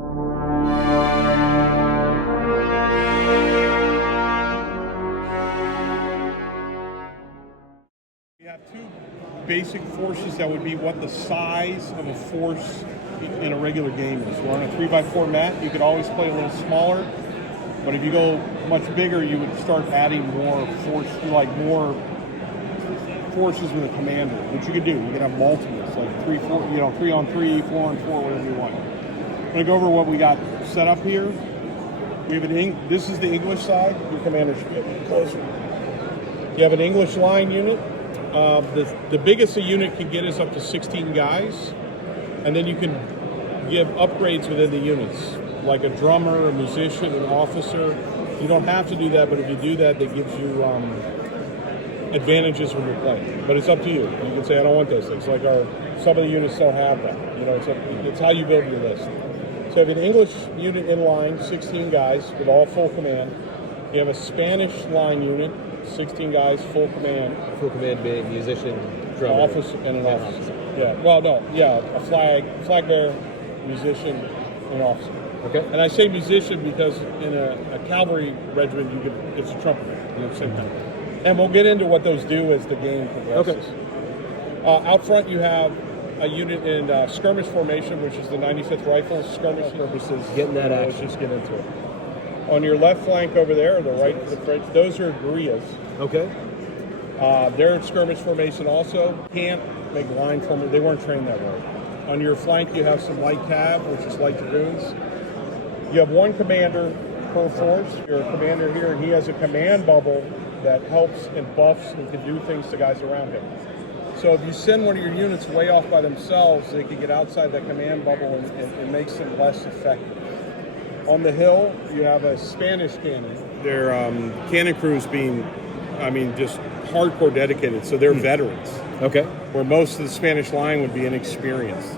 We have two basic forces that would be what the size of a force in a regular game is. We're on a 3x4 mat. You could always play a little smaller, but if you go much bigger, you would start adding more force, like more forces with a commander, which you could do. You could have multiples, like 3, 4, 3 on 3, 4 on 4, whatever you want. I'm gonna go over what we got set up here. We have this is the English side. Your commander should get closer. You have an English line unit. The biggest a unit can get is up to 16 guys, and then you can give upgrades within the units, like a drummer, a musician, an officer. You don't have to do that, but if you do that, that gives you advantages when you're playing. But it's up to you. You can say, I don't want those things. Like some of the units don't have that. It's how you build your list. So you have an English unit in line, 16 guys with all full command. You have a Spanish line unit, 16 guys, full command. Full command being musician, drummer, officer, and an officer. Yeah. Well, no. Yeah, a flag bearer, musician, and an officer. Okay. And I say musician because in a cavalry regiment, it's a trumpeter. Same kind of thing. And we'll get into what those do as the game progresses. Okay. Out front, you have a unit in skirmish formation, which is the 95th Rifles skirmish purposes. Getting that action. Let's just get into it. On your left flank over there, or the right to the French, those are guerrillas. Okay. They're in skirmish formation also. Can't make line formation. They weren't trained that way. On your flank, you have some light cav, which is light dragoons. You have one commander per force. Your commander here, and he has a command bubble that helps and buffs and can do things to guys around him. So if you send one of your units way off by themselves, they can get outside that command bubble and makes them less effective. On the hill, you have a Spanish cannon. Their cannon crews being, just hardcore dedicated, so they're veterans. Okay. Where most of the Spanish line would be inexperienced.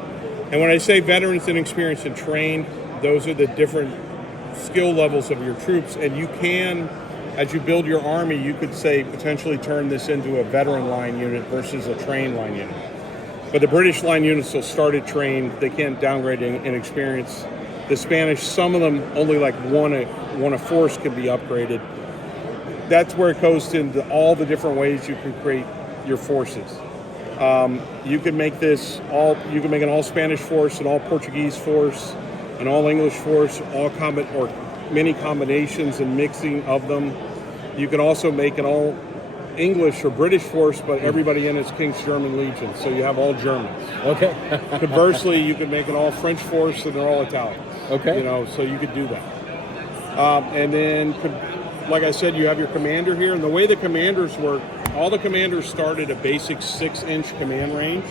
And when I say veterans, inexperienced, and trained, those are the different skill levels of your troops, and you can, as you build your army, you could say potentially turn this into a veteran line unit versus a trained line unit. But the British line units still started trained. They can't downgrade in experience. The Spanish, some of them only like one a force can be upgraded. That's where it goes into all the different ways you can create your forces. You can make this all. You can make an all Spanish force, an all Portuguese force, an all English force, all many combinations and mixing of them. You can also make an all English or British force, but everybody in it's King's German Legion, so you have all Germans. Okay. Conversely, you could make an all French force and they're all Italians. Okay. So you could do that. And then, like I said, you have your commander here, and the way the commanders work, all the commanders start at a basic 6-inch command range,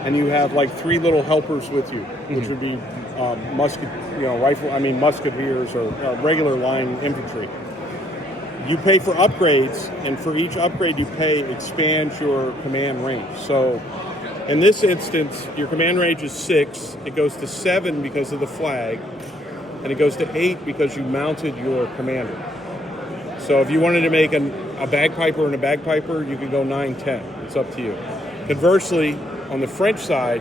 and you have like 3 little helpers with you, which would be musketeers or regular line infantry. You pay for upgrades, and for each upgrade you pay expands your command range. So in this instance, your command range is 6. It goes to 7 because of the flag, and it goes to 8 because you mounted your commander. So if you wanted to make a bagpiper and a bagpiper, you could go 9, 10. It's up to you. Conversely, on the French side,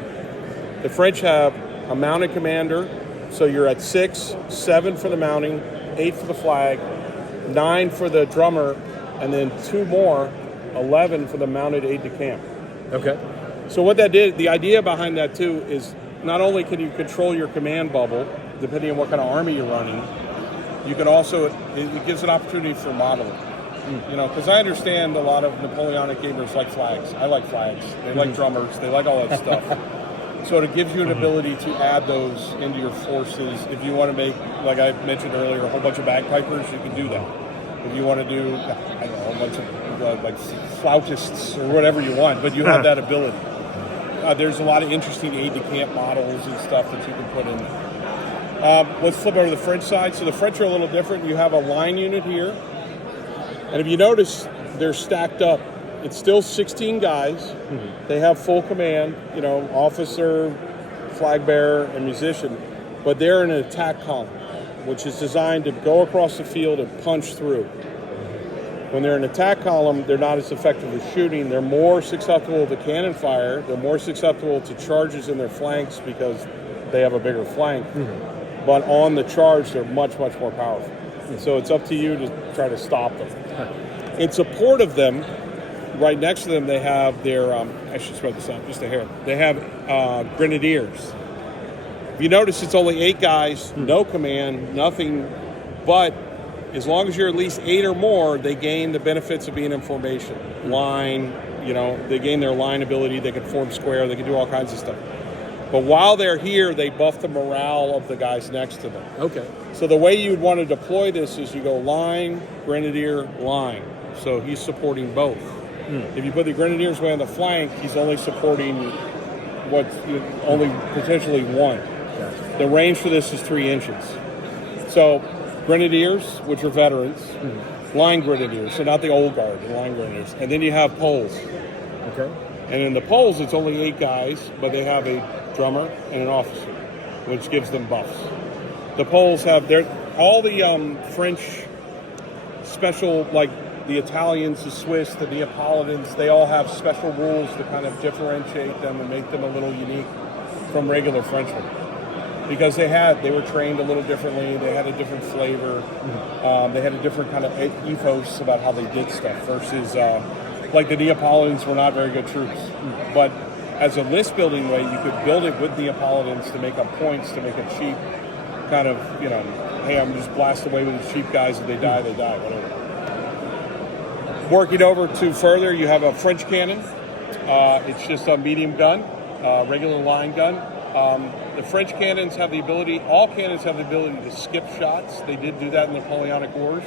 the French have a mounted commander, so you're at 6, 7 for the mounting, 8 for the flag, 9 for the drummer, and then 2 more, 11 for the mounted aide-de-camp. Okay. So what that did, the idea behind that too, is not only can you control your command bubble, depending on what kind of army you're running, you can also, it gives an opportunity for modeling. Because I understand a lot of Napoleonic gamers like flags. I like flags. They like drummers. They like all that stuff. So it gives you an ability to add those into your forces. If you want to make, like I mentioned earlier, a whole bunch of bagpipers, you can do that. If you want to do, a bunch of like flautists or whatever you want, but you have that ability. There's a lot of interesting aide-de-camp models and stuff that you can put in there. Let's flip over to the French side. So the French are a little different. You have a line unit here. And if you notice, they're stacked up. It's still 16 guys. They have full command, officer, flag bearer, and musician. But they're in an attack column, which is designed to go across the field and punch through. When they're in attack column, they're not as effective at shooting. They're more susceptible to cannon fire. They're more susceptible to charges in their flanks because they have a bigger flank. but on the charge, they're much, much more powerful. So it's up to you to try to stop them. In support of them, right next to them, they have their, I should spread this out just a hair. They have grenadiers. If you notice, it's only 8 guys, no command, nothing, but as long as you're at least 8 or more, they gain the benefits of being in formation. Line, they gain their line ability, they can form square, they can do all kinds of stuff. But while they're here, they buff the morale of the guys next to them. Okay. So the way you would want to deploy this is you go line, grenadier, line. So he's supporting both. If you put the grenadiers way on the flank, he's only supporting only potentially one. Gotcha. The range for this is 3 inches. So grenadiers, which are veterans, line grenadiers, so not the old guard, the line grenadiers. And then you have poles. Okay. And in the poles, it's only 8 guys, but they have a drummer and an officer, which gives them buffs. The poles have all the French special, like the Italians, the Swiss, the Neapolitans, they all have special rules to kind of differentiate them and make them a little unique from regular Frenchmen. Because they were trained a little differently, they had a different flavor, they had a different kind of ethos about how they did stuff versus like the Neapolitans were not very good troops. But as a list building way, you could build it with Neapolitans to make up points, to make it cheap, kind of, hey, I'm just blast away with the cheap guys, if they die, whatever. Working over to further, you have a French cannon. It's just a medium gun, regular line gun. The French cannons have the ability, all cannons have the ability to skip shots. They did do that in the Napoleonic Wars,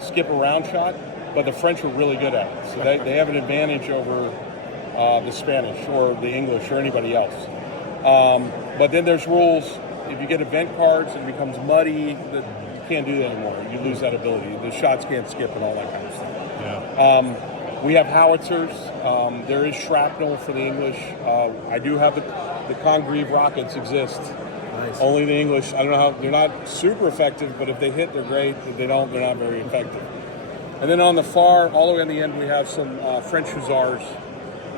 skip a round shot, but the French were really good at it. So they have an advantage over the Spanish or the English or anybody else. But then there's rules. If you get event cards and it becomes muddy, you can't do that anymore. You lose that ability. The shots can't skip and all that kind of stuff. Yeah. We have howitzers. There is shrapnel for the English. I do have the Congreve rockets exist. Nice. Only the English. I don't know how, they're not super effective, but if they hit, they're great. If they don't, they're not very effective. And then on the far, all the way on the end, we have some French hussars.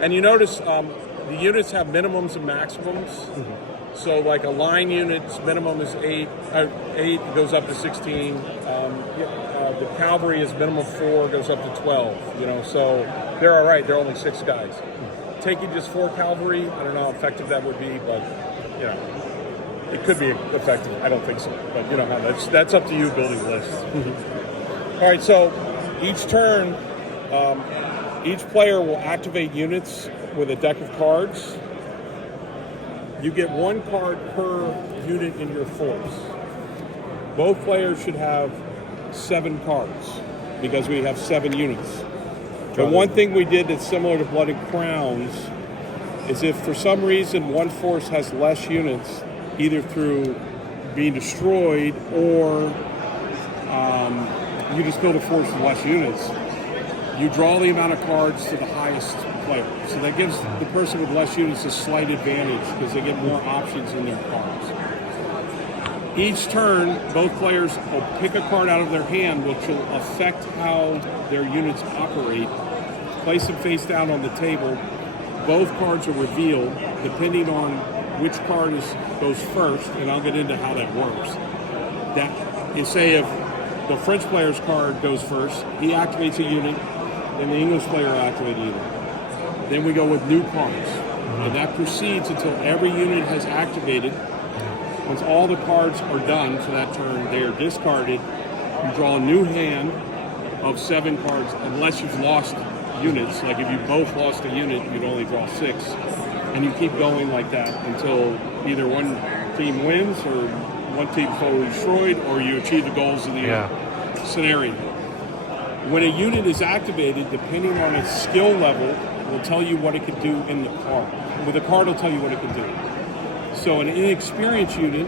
And you notice the units have minimums and maximums. So like a line unit's minimum is 8, goes up to 16. The cavalry is minimum 4, goes up to 12. So they're all right. They're only 6 guys. Taking just 4 cavalry, I don't know how effective that would be, but it could be effective. I don't think so, but that's up to you building lists. All right, so each turn, each player will activate units with a deck of cards. You get 1 card per unit in your force. Both players should have 7 cards because we have 7 units. The one thing we did that's similar to Blood and Crowns is if for some reason one force has less units, either through being destroyed or you just build a force with less units, you draw the amount of cards to the highest player. So that gives the person with less units a slight advantage because they get more options in their cards. Each turn, both players will pick a card out of their hand, which will affect how their units operate. Place them face down on the table. Both cards are revealed depending on which card goes first, and I'll get into how that works. That is, say if the French player's card goes first, he activates a unit, and the English player activates a unit. Then we go with new cards, and that proceeds until every unit has activated. Once all the cards are done for that turn, they are discarded. You draw a new hand of 7 cards, unless you've lost units. Like if you both lost a unit, you'd only draw 6. And you keep going like that until either one team wins or one team totally destroyed, or you achieve the goals of the scenario. When a unit is activated, depending on its skill level, will tell you what it can do in the card. With the card, will tell you what it can do. So an inexperienced unit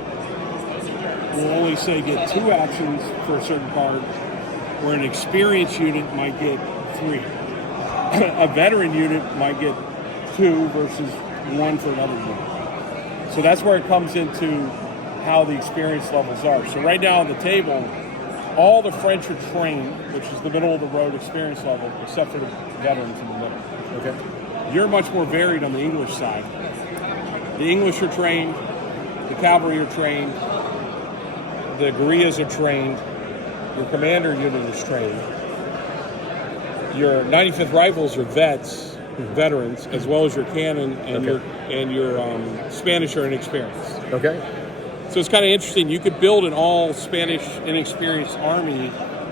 will only say get 2 actions for a certain card, where an experienced unit might get 3. A veteran unit might get 2 versus 1 for another unit. So that's where it comes into how the experience levels are. So right now on the table, all the French are trained, which is the middle of the road experience level, except for the veterans in the middle. Okay. You're much more varied on the English side. The English are trained, the cavalry are trained, the guerrillas are trained, your commander unit is trained, your 95th Rifles are veterans, as well as your cannon and your Spanish are inexperienced. Okay. So it's kind of interesting. You could build an all Spanish inexperienced army.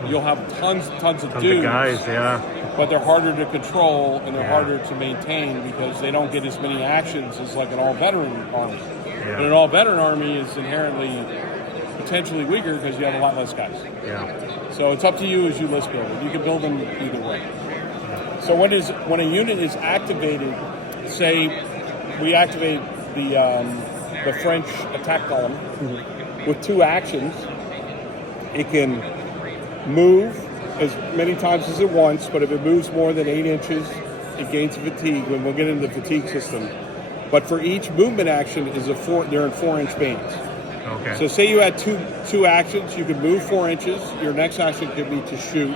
You'll have tons of dudes, guys, yeah. but they're harder to control and they're harder to maintain because they don't get as many actions as like an all veteran army. Yeah. And an all veteran army is inherently potentially weaker because you have a lot less guys. Yeah. So it's up to you as you list builder. You can build them either way. So when a unit is activated, say we activate the French attack column with 2 actions, it can move as many times as it wants, but if it moves more than 8 inches, it gains fatigue, and we'll get into the fatigue system. But for each movement action they're in 4-inch bands. Okay. So say you had two actions, you could move 4 inches, your next action could be to shoot,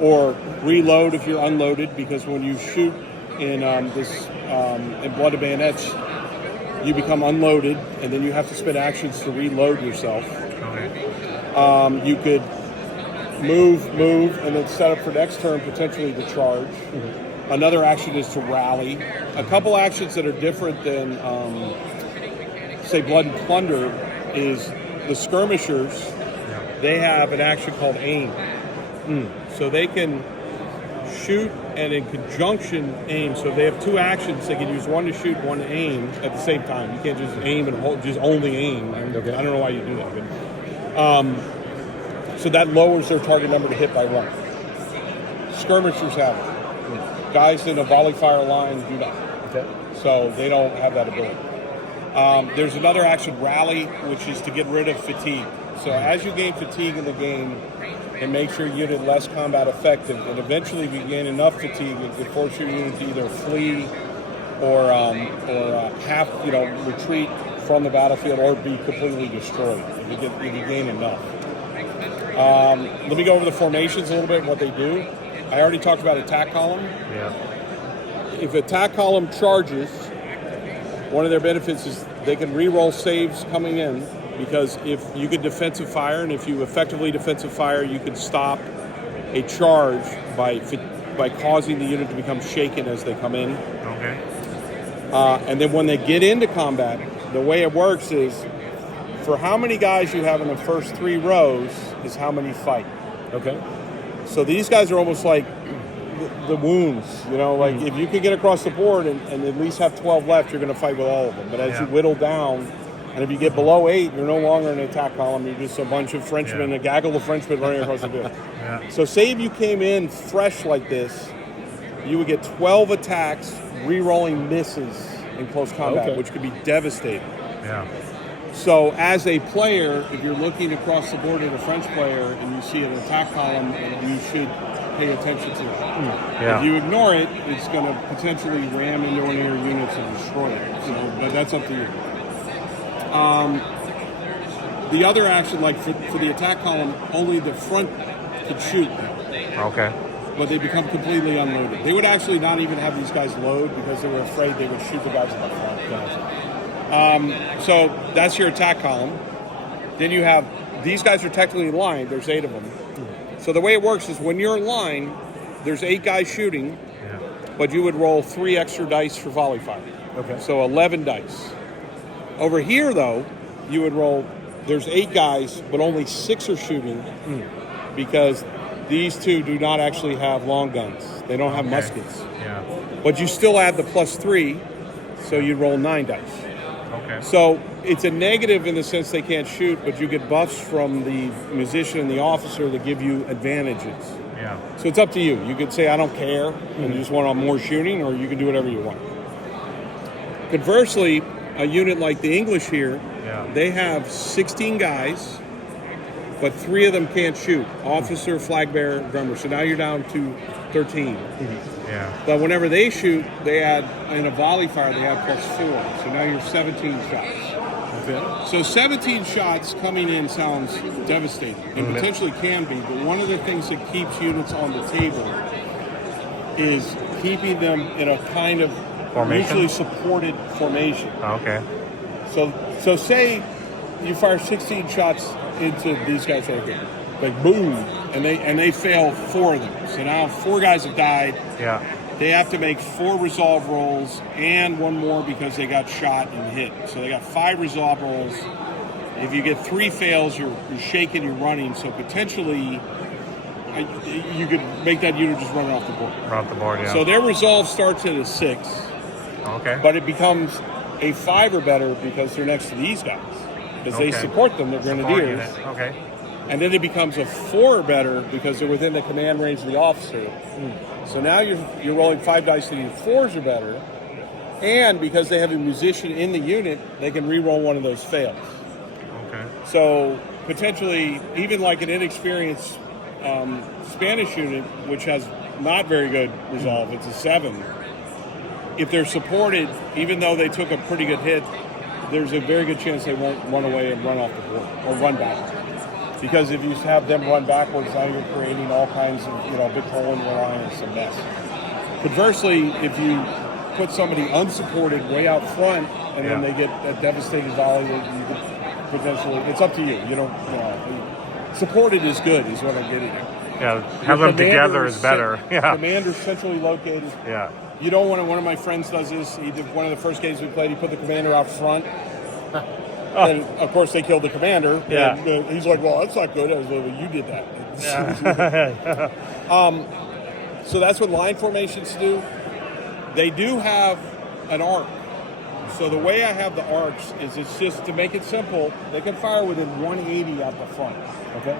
or reload if you're unloaded, because when you shoot in in Blood&Bayonets, you become unloaded, and then you have to spend actions to reload yourself. Okay. You could move, and then set up for next turn potentially to charge. Another action is to rally. A couple actions that are different than, say, Blood and Plunder is the skirmishers. They have an action called aim. So they can shoot and in conjunction aim. So if they have 2 actions, they can use one to shoot, one to aim at the same time. You can't just aim and just only aim. I don't know why you do that. But, so that lowers their target number to hit by 1. Skirmishers have it. Guys in a volley fire line do not. Okay. So they don't have that ability. There's another action, rally, which is to get rid of fatigue. So as you gain fatigue in the game, it makes your unit less combat effective, and eventually if you gain enough fatigue, it can force your unit to either flee or retreat from the battlefield or be completely destroyed if you gain enough. Let me go over the formations a little bit and what they do. I already talked about attack column. Yeah. If attack column charges, one of their benefits is they can re-roll saves coming in, because if you could defensive fire, and if you effectively defensive fire, you can stop a charge by causing the unit to become shaken as they come in. Okay. And then when they get into combat, the way it works is for how many guys you have in the first 3 rows is how many fight. Okay. So these guys are almost like the wounds, like if you can get across the board and at least have 12 left, you're going to fight with all of them. But as you whittle down, and if you get below 8, you're no longer an attack column. You're just a bunch of Frenchmen, a gaggle of Frenchmen running across the field. So say if you came in fresh like this, you would get 12 attacks, re-rolling misses in close combat, which could be devastating. Yeah. So as a player, if you're looking across the board at a French player and you see an attack column, you should pay attention to it. If you ignore it, it's going to potentially ram into one of your units and destroy it. So, but that's up to you. The other action, like for the attack column, only the front could shoot. Okay. But they become completely unloaded. They would actually not even have these guys load because they were afraid they would shoot the guys in the front. So that's your attack column. Then you have, these guys are technically in line. There's 8 of them. So the way it works is when you're in line, there's 8 guys shooting, but you would roll 3 extra dice for volley fire. Okay. So 11 dice. Over here, though, you would roll, there's 8 guys, but only 6 are shooting because these 2 do not actually have long guns. They don't have muskets. Yeah. But you still add the +3, so you roll 9 dice. Okay. So it's a negative in the sense they can't shoot, but you get buffs from the musician and the officer that give you advantages. Yeah. So it's up to you. You could say, I don't care, and you just want more shooting, or you can do whatever you want. Conversely, a unit like the English here, they have 16 guys, but 3 of them can't shoot. Officer, flag bearer, drummer. So now you're down to 13. Yeah. But whenever they shoot, they add, in a volley fire, they add +4. So now you're 17 shots. Okay. So 17 shots coming in sounds devastating, and potentially can be, but one of the things that keeps units on the table is keeping them in a kind of formation? mutually supported formation. Okay. So say you fire 16 shots into these guys right here, like boom, and they fail 4 of them. So now 4 guys have died. Yeah. They have to make 4 resolve rolls and 1 more because they got shot and hit. So they got 5 resolve rolls. If you get 3 fails, you're shaking, you're running. So potentially, you could make that unit just run off the board. Run off the board, yeah. So their resolve starts at a 6. Okay. But it becomes a 5 or better because they're next to these guys. Because they support them, they're grenadiers. Okay. And then it becomes a 4 or better because they're within the command range of the officer. So now you're rolling 5 dice to get 4s or better. And because they have a musician in the unit, they can re-roll one of those fails. Okay. So potentially, even like an inexperienced Spanish unit, which has not very good resolve, it's a 7. If they're supported, even though they took a pretty good hit, there's a very good chance they won't run away and run off the board or run back. Because if you have them run backwards, now you're creating all kinds of, big hole in your line and some mess. Conversely, if you put somebody unsupported way out front and then they get a devastating volley, you could potentially, it's up to you. Supported is good, is what I'm getting at. Yeah, have them together is better. Yeah. Commander's centrally located. Yeah. You don't want to, one of my friends does this. He did one of the first games we played, he put the commander out front. And of course they killed the commander. Yeah. And he's like, well, that's not good. I was like, well, you did that. Yeah. So that's what line formations do. They do have an arc. So the way I have the arcs is it's just to make it simple, they can fire within 180 out the front. Okay?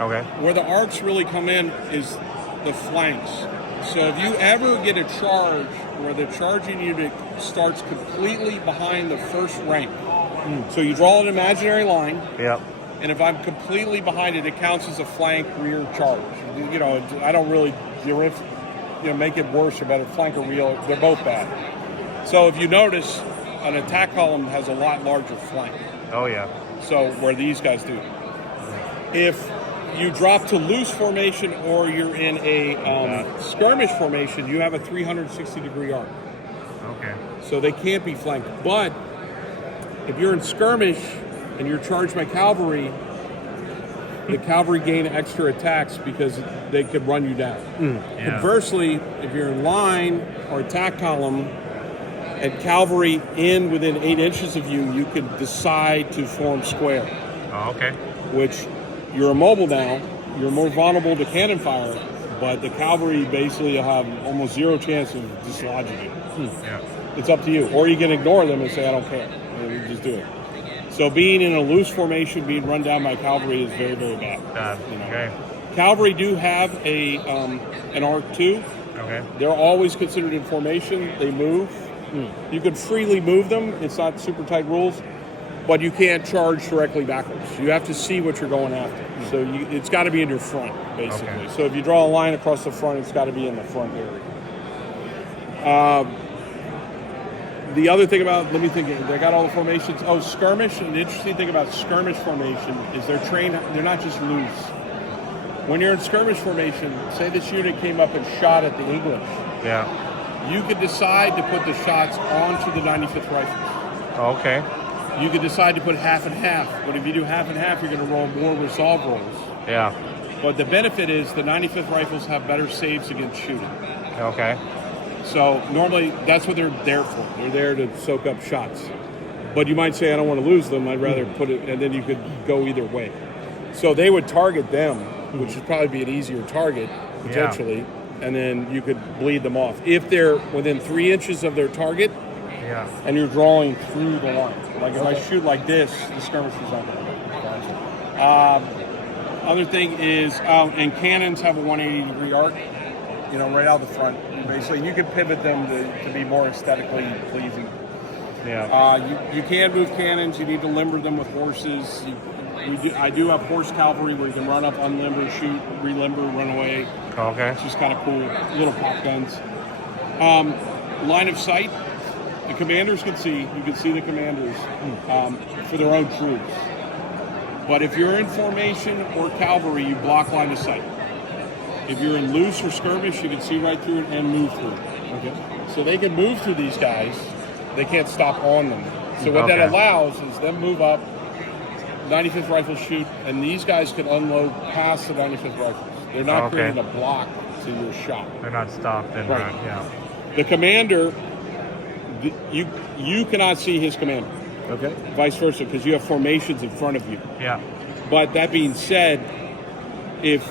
Okay. Where the arcs really come in is the flanks. So if you ever get a charge where the charging unit starts completely behind the first rank, so you draw an imaginary line, Yep. and if I'm completely behind it, it counts as a flank rear charge. I don't really make it worse or better. Flank or rear, they're both bad. So if you notice, an attack column has a lot larger flank. Oh, yeah. So where these guys do. If you drop to loose formation or you're in a skirmish formation, you have a 360-degree arc. Okay. So they can't be flanked. But if you're in skirmish and you're charged by cavalry, the cavalry gain extra attacks because they could run you down. Yeah. Conversely, if you're in line or attack column and cavalry in within 8 inches of you, you can decide to form square. Oh, okay. Which you're immobile now, you're more vulnerable to cannon fire, but the cavalry basically have almost 0 chance of dislodging you. Yeah. It's up to you. Or you can ignore them and say, I don't care. You just do it. So being in a loose formation, being run down by cavalry is very, very bad. Okay. Cavalry do have an arc too. Okay. They're always considered in formation. They move. You can freely move them. It's not super tight rules. But you can't charge directly backwards. You have to see what you're going after. So it's got to be in your front, basically. Okay. So if you draw a line across the front, it's got to be in the front area. The other thing about, let me think, they got all the formations. Oh, skirmish. And the interesting thing about skirmish formation is they're trained, they're not just loose. When you're in skirmish formation, say this unit came up and shot at the English. Yeah. You could decide to put the shots onto the 95th Rifles. Okay. You could decide to put half and half, but if you do half and half, you're going to roll more resolve rolls. Yeah. But the benefit is the 95th Rifles have better saves against shooting. Okay. So normally, that's what they're there for. They're there to soak up shots. But you might say, I don't want to lose them. I'd rather put it, and then you could go either way. So they would target them, which would probably be an easier target, potentially, and then you could bleed them off. If they're within 3 inches of their target, and you're drawing through the line. Like if I shoot like this, the skirmish is not going to Other thing is, and cannons have a 180-degree arc, right out the front. Basically, you can pivot them to be more aesthetically pleasing. Yeah. You can move cannons. You need to limber them with horses. I do have horse cavalry where you can run up, unlimber, shoot, relimber, run away. Okay. It's just kind of cool. Little pop guns. Line of sight. The commanders can see. You can see the commanders for their own troops. But if you're in formation or cavalry, you block line of sight. If you're in loose or skirmish, you can see right through it and move through it. Okay. So they can move through these guys. They can't stop on them. So what that allows is them move up, 95th rifles shoot, and these guys can unload past the 95th rifles. They're not Okay. creating a block to your shot. They're not stopped in Right. that. Yeah. The commander, you cannot see his commander. Okay. Vice versa, because you have formations in front of you. Yeah. But that being said, if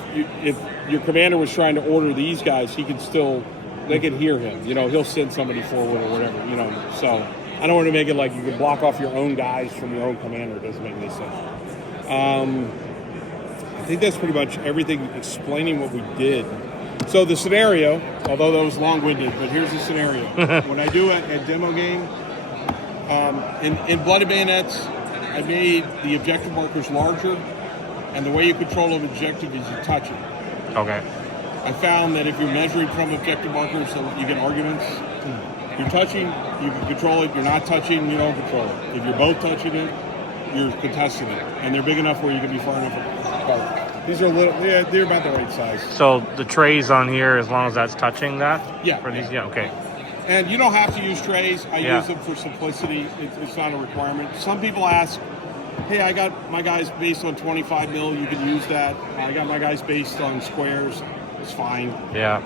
your commander was trying to order these guys, he can still, they can hear him. You know, he'll send somebody forward or whatever. You know, so I don't want to make it like you can block off your own guys from your own commander. It doesn't make any sense. I think that's pretty much everything explaining what we did. So the scenario, although that was long-winded, but here's the scenario. When I do a demo game, in Blood and Bayonets, I made the objective markers larger, and the way you control an objective is you touch it. Okay. I found that if you're measuring from objective markers, so you get arguments. You're touching, you can control it. You're not touching, you don't control it. If you're both touching it, you're contesting it. And they're big enough where you can be far enough apart. These are little, yeah, they're about the right size. So the trays on here, as long as that's touching that? Yeah. For these? Yeah, okay. And you don't have to use trays. I Yeah. use them for simplicity. It's not a requirement. Some people ask, hey, I got my guys based on 25 mil. You can use that. I got my guys based on squares. It's fine. Yeah.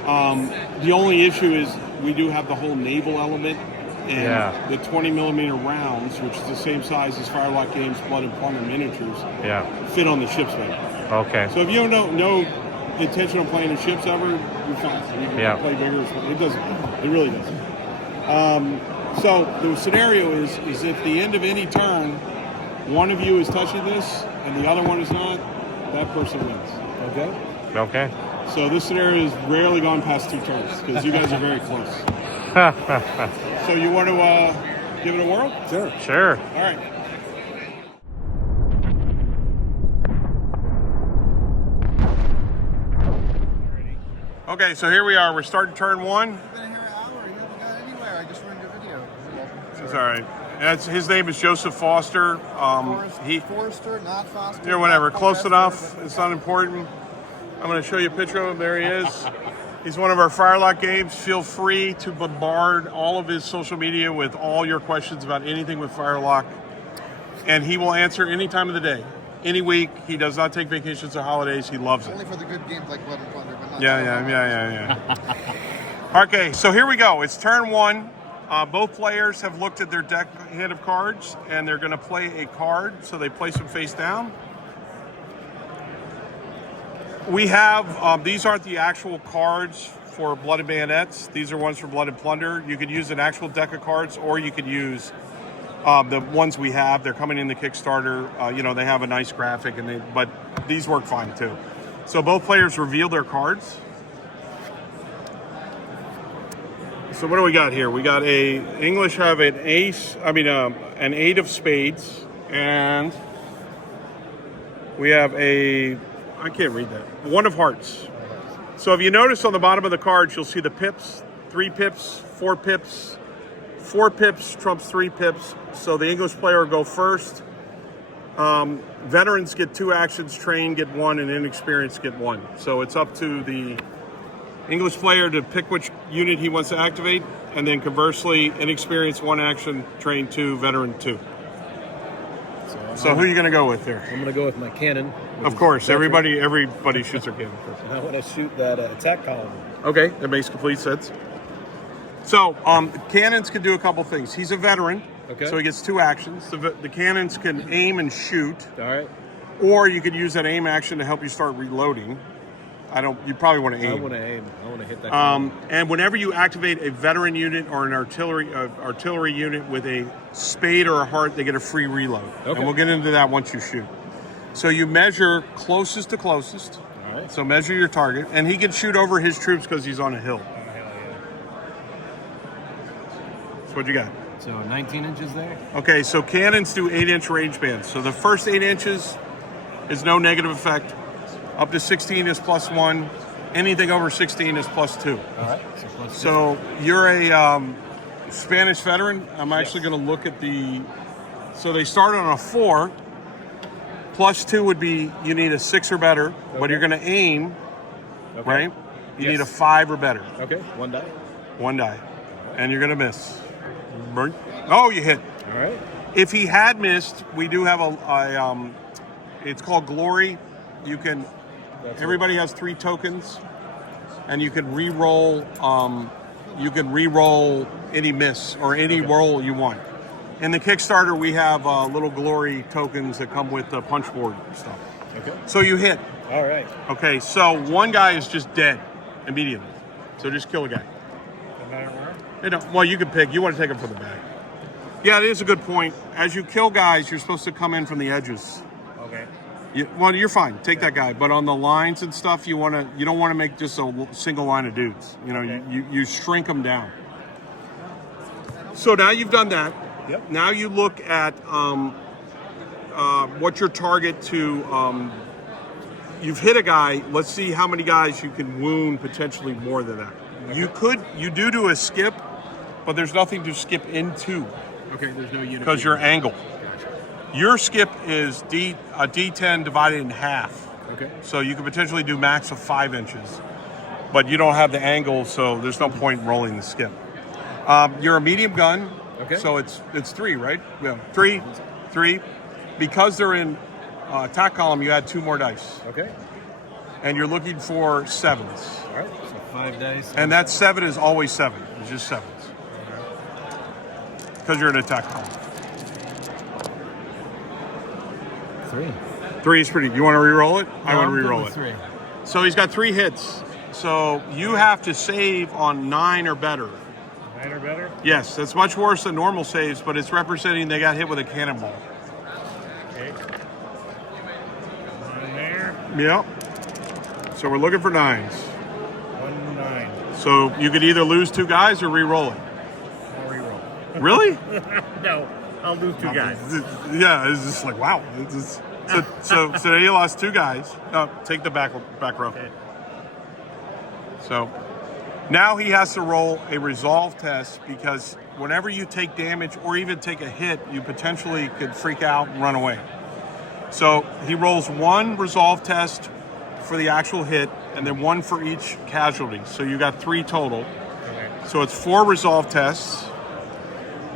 The only issue is we do have the whole naval element, and the 20 millimeter rounds, which is the same size as Firelock Games Blood and Plunder miniatures, Yeah. fit on the ship's manual. Okay. So if you don't know no intention of playing the ships ever, you're fine. You can Yeah. play bigger. It doesn't. It really doesn't. So the scenario is at the end of any turn, one of you is touching this and the other one is not. That person wins. Okay. Okay. So this scenario has rarely gone past 2 turns because you guys are very close. So you want to give it a whirl? Sure. Sure. All right. Okay, so here we are. We're starting turn 1. I've been here an hour. You haven't got anywhere. I just ruined your video. It's all right. His name is Joseph Foster. Forrester, not Foster. Yeah, whatever. not Close Forrester, enough. but- It's not important. I'm going to show you a picture of him. There he is. He's one of our Firelock games. Feel free to bombard all of his social media with all your questions about anything with Firelock. And he will answer any time of the day, any week. He does not take vacations or holidays. He loves it. Only for the good games like Blood and Plunder, but not. Yeah. Okay, so here we go. It's turn 1. Both players have looked at their deck hand of cards, and they're going to play a card. So they place them face down. We have, these aren't the actual cards for Blood and Bayonets. These are ones for Blood and Plunder. You could use an actual deck of cards, or you could use the ones we have. They're coming in the Kickstarter. They have a nice graphic, but these work fine too. So both players reveal their cards. So what do we got here? We got English have an an 8 of spades, and we have I can't read that. 1 of hearts. So if you notice on the bottom of the cards, you'll see the pips, 3 pips, 4 pips. 4 pips trumps 3 pips. So the English player will go first. Veterans get 2 actions, trained get 1, and inexperienced get 1. So it's up to the English player to pick which unit he wants to activate, and then conversely, inexperienced 1 action, trained 2, veteran 2. So who are you going to go with there? I'm going to go with my cannon. which Of is course, veteran. everybody shoots their cannon first. And I want to shoot that attack column. Okay, that makes complete sense. So, cannons can do a couple things. He's a veteran, Okay. so he gets 2 actions. The cannons can aim and shoot, All right. or you could use that aim action to help you start reloading. You probably want to I aim. want to aim. I want to hit that column. And whenever you activate a veteran unit or an artillery unit with a spade or a heart, they get a free reload. Okay. And we'll get into that once you shoot. So you measure closest to closest. All right. So measure your target, and he can shoot over his troops because he's on a hill. So what you got? So 19 inches there. Okay, so cannons do 8-inch range bands. So the first 8 inches is no negative effect. Up to 16 is +1. Anything over 16 is +2. All right. So plus So you're a Spanish veteran. I'm actually going to look at so they start on a 4. +2 would be you need a 6 or better, but Okay. you're going to aim, Okay. right? You need a Yes. 5 or better. Okay. 1 die. 1 die. And you're going to miss. Burn. Oh, you hit. All right. If he had missed, we do have it's called Glory. You can. Everybody has 3 tokens, and you can re-roll. You can re-roll any miss or any roll you want. In the Kickstarter, we have little Glory tokens that come with the punch board stuff. Okay. So you hit. All right. Okay, so one guy is just dead immediately. So just kill a guy. Well, you can pick. You want to take him from the back. Yeah, it is a good point. As you kill guys, you're supposed to come in from the edges. Okay. You're fine. Take that guy. But on the lines and stuff, you don't want to make just a single line of dudes. You know, you shrink them down. So now you've done that. Yep. Now you look at what's your target to. You've hit a guy. Let's see how many guys you can wound potentially more than that. Okay. You do a skip, but there's nothing to skip into. Okay, there's no unit. Because your angle. Your skip is a D10 divided in half. Okay. So you can potentially do max of 5 inches, but you don't have the angle, so there's no point in rolling the skip. You're a medium gun, so it's 3, right? Yeah, 3. Because they're in attack column, you add 2 more dice. Okay. And you're looking for 7s. All right, so 5 dice. And that 7 is always 7. It's just 7s. Because you're in attack column. 3 is pretty. You want to re-roll it? I want to re-roll it. 3. So he's got 3 hits. So you have to save on 9 or better. 9 or better? Yes, that's much worse than normal saves, but it's representing they got hit with a cannonball. Okay. 9 there. Yep. So we're looking for 9s. 1 9. So you could either lose 2 guys or re-roll it. I'll re-roll. Really? No, I'll lose 2 guys. Yeah, it's just like, wow. So now you lost 2 guys. Take the back row. Okay. So now he has to roll a resolve test because whenever you take damage or even take a hit, you potentially could freak out and run away. So he rolls 1 resolve test for the actual hit and then 1 for each casualty. So you got 3 total. Okay. So it's 4 resolve tests.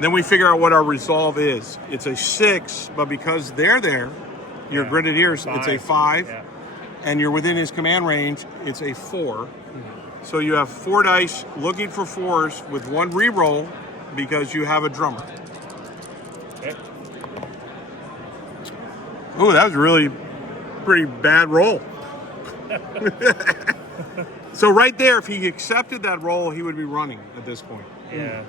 Then we figure out what our resolve is. It's a 6, but because they're there, your grenadiers, it's a 5. Yeah. And you're within his command range, it's a 4. So you have 4 dice looking for 4s with 1 reroll because you have a drummer. Okay. Oh, that was a really pretty bad roll. So right there, if he accepted that roll, he would be running at this point. Yeah.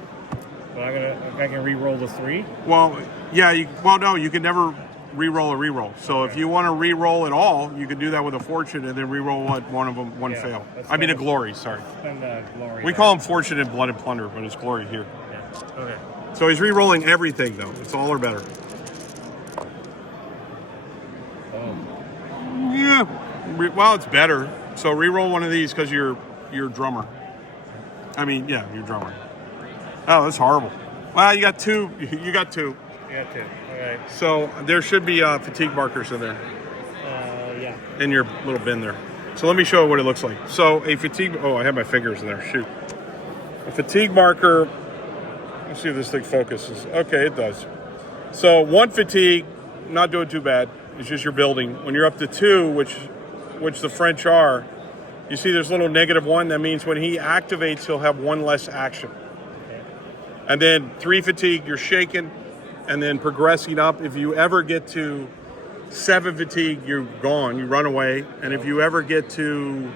But I can re-roll the 3? Well, yeah. No, you can never re-roll a re-roll. So if you want to re-roll at all, you can do that with a fortune and then re-roll one fail. I mean a glory. Sorry. Glory. We call him fortune in Blood and Plunder, but it's glory here. Yeah. Okay. So he's re-rolling everything though. It's all or better. Oh. Yeah. Well, it's better. So re-roll one of these because you're drummer. You're drummer. Oh, that's horrible. Well, you got 2. You got 2. You got 2. Okay. So there should be fatigue markers in there. Yeah. In your little bin there. So let me show you what it looks like. So a fatigue. Oh, I have my fingers in there. Shoot. A fatigue marker. Let's see if this thing focuses. Okay, it does. So 1 fatigue, not doing too bad. It's just your building. When you're up to 2, which the French are, you see there's a little -1. That means when he activates, he'll have 1 less action. Okay. And then 3 fatigue, you're shaken. And then progressing up, if you ever get to 7 fatigue, you're gone. You run away. And if you ever get to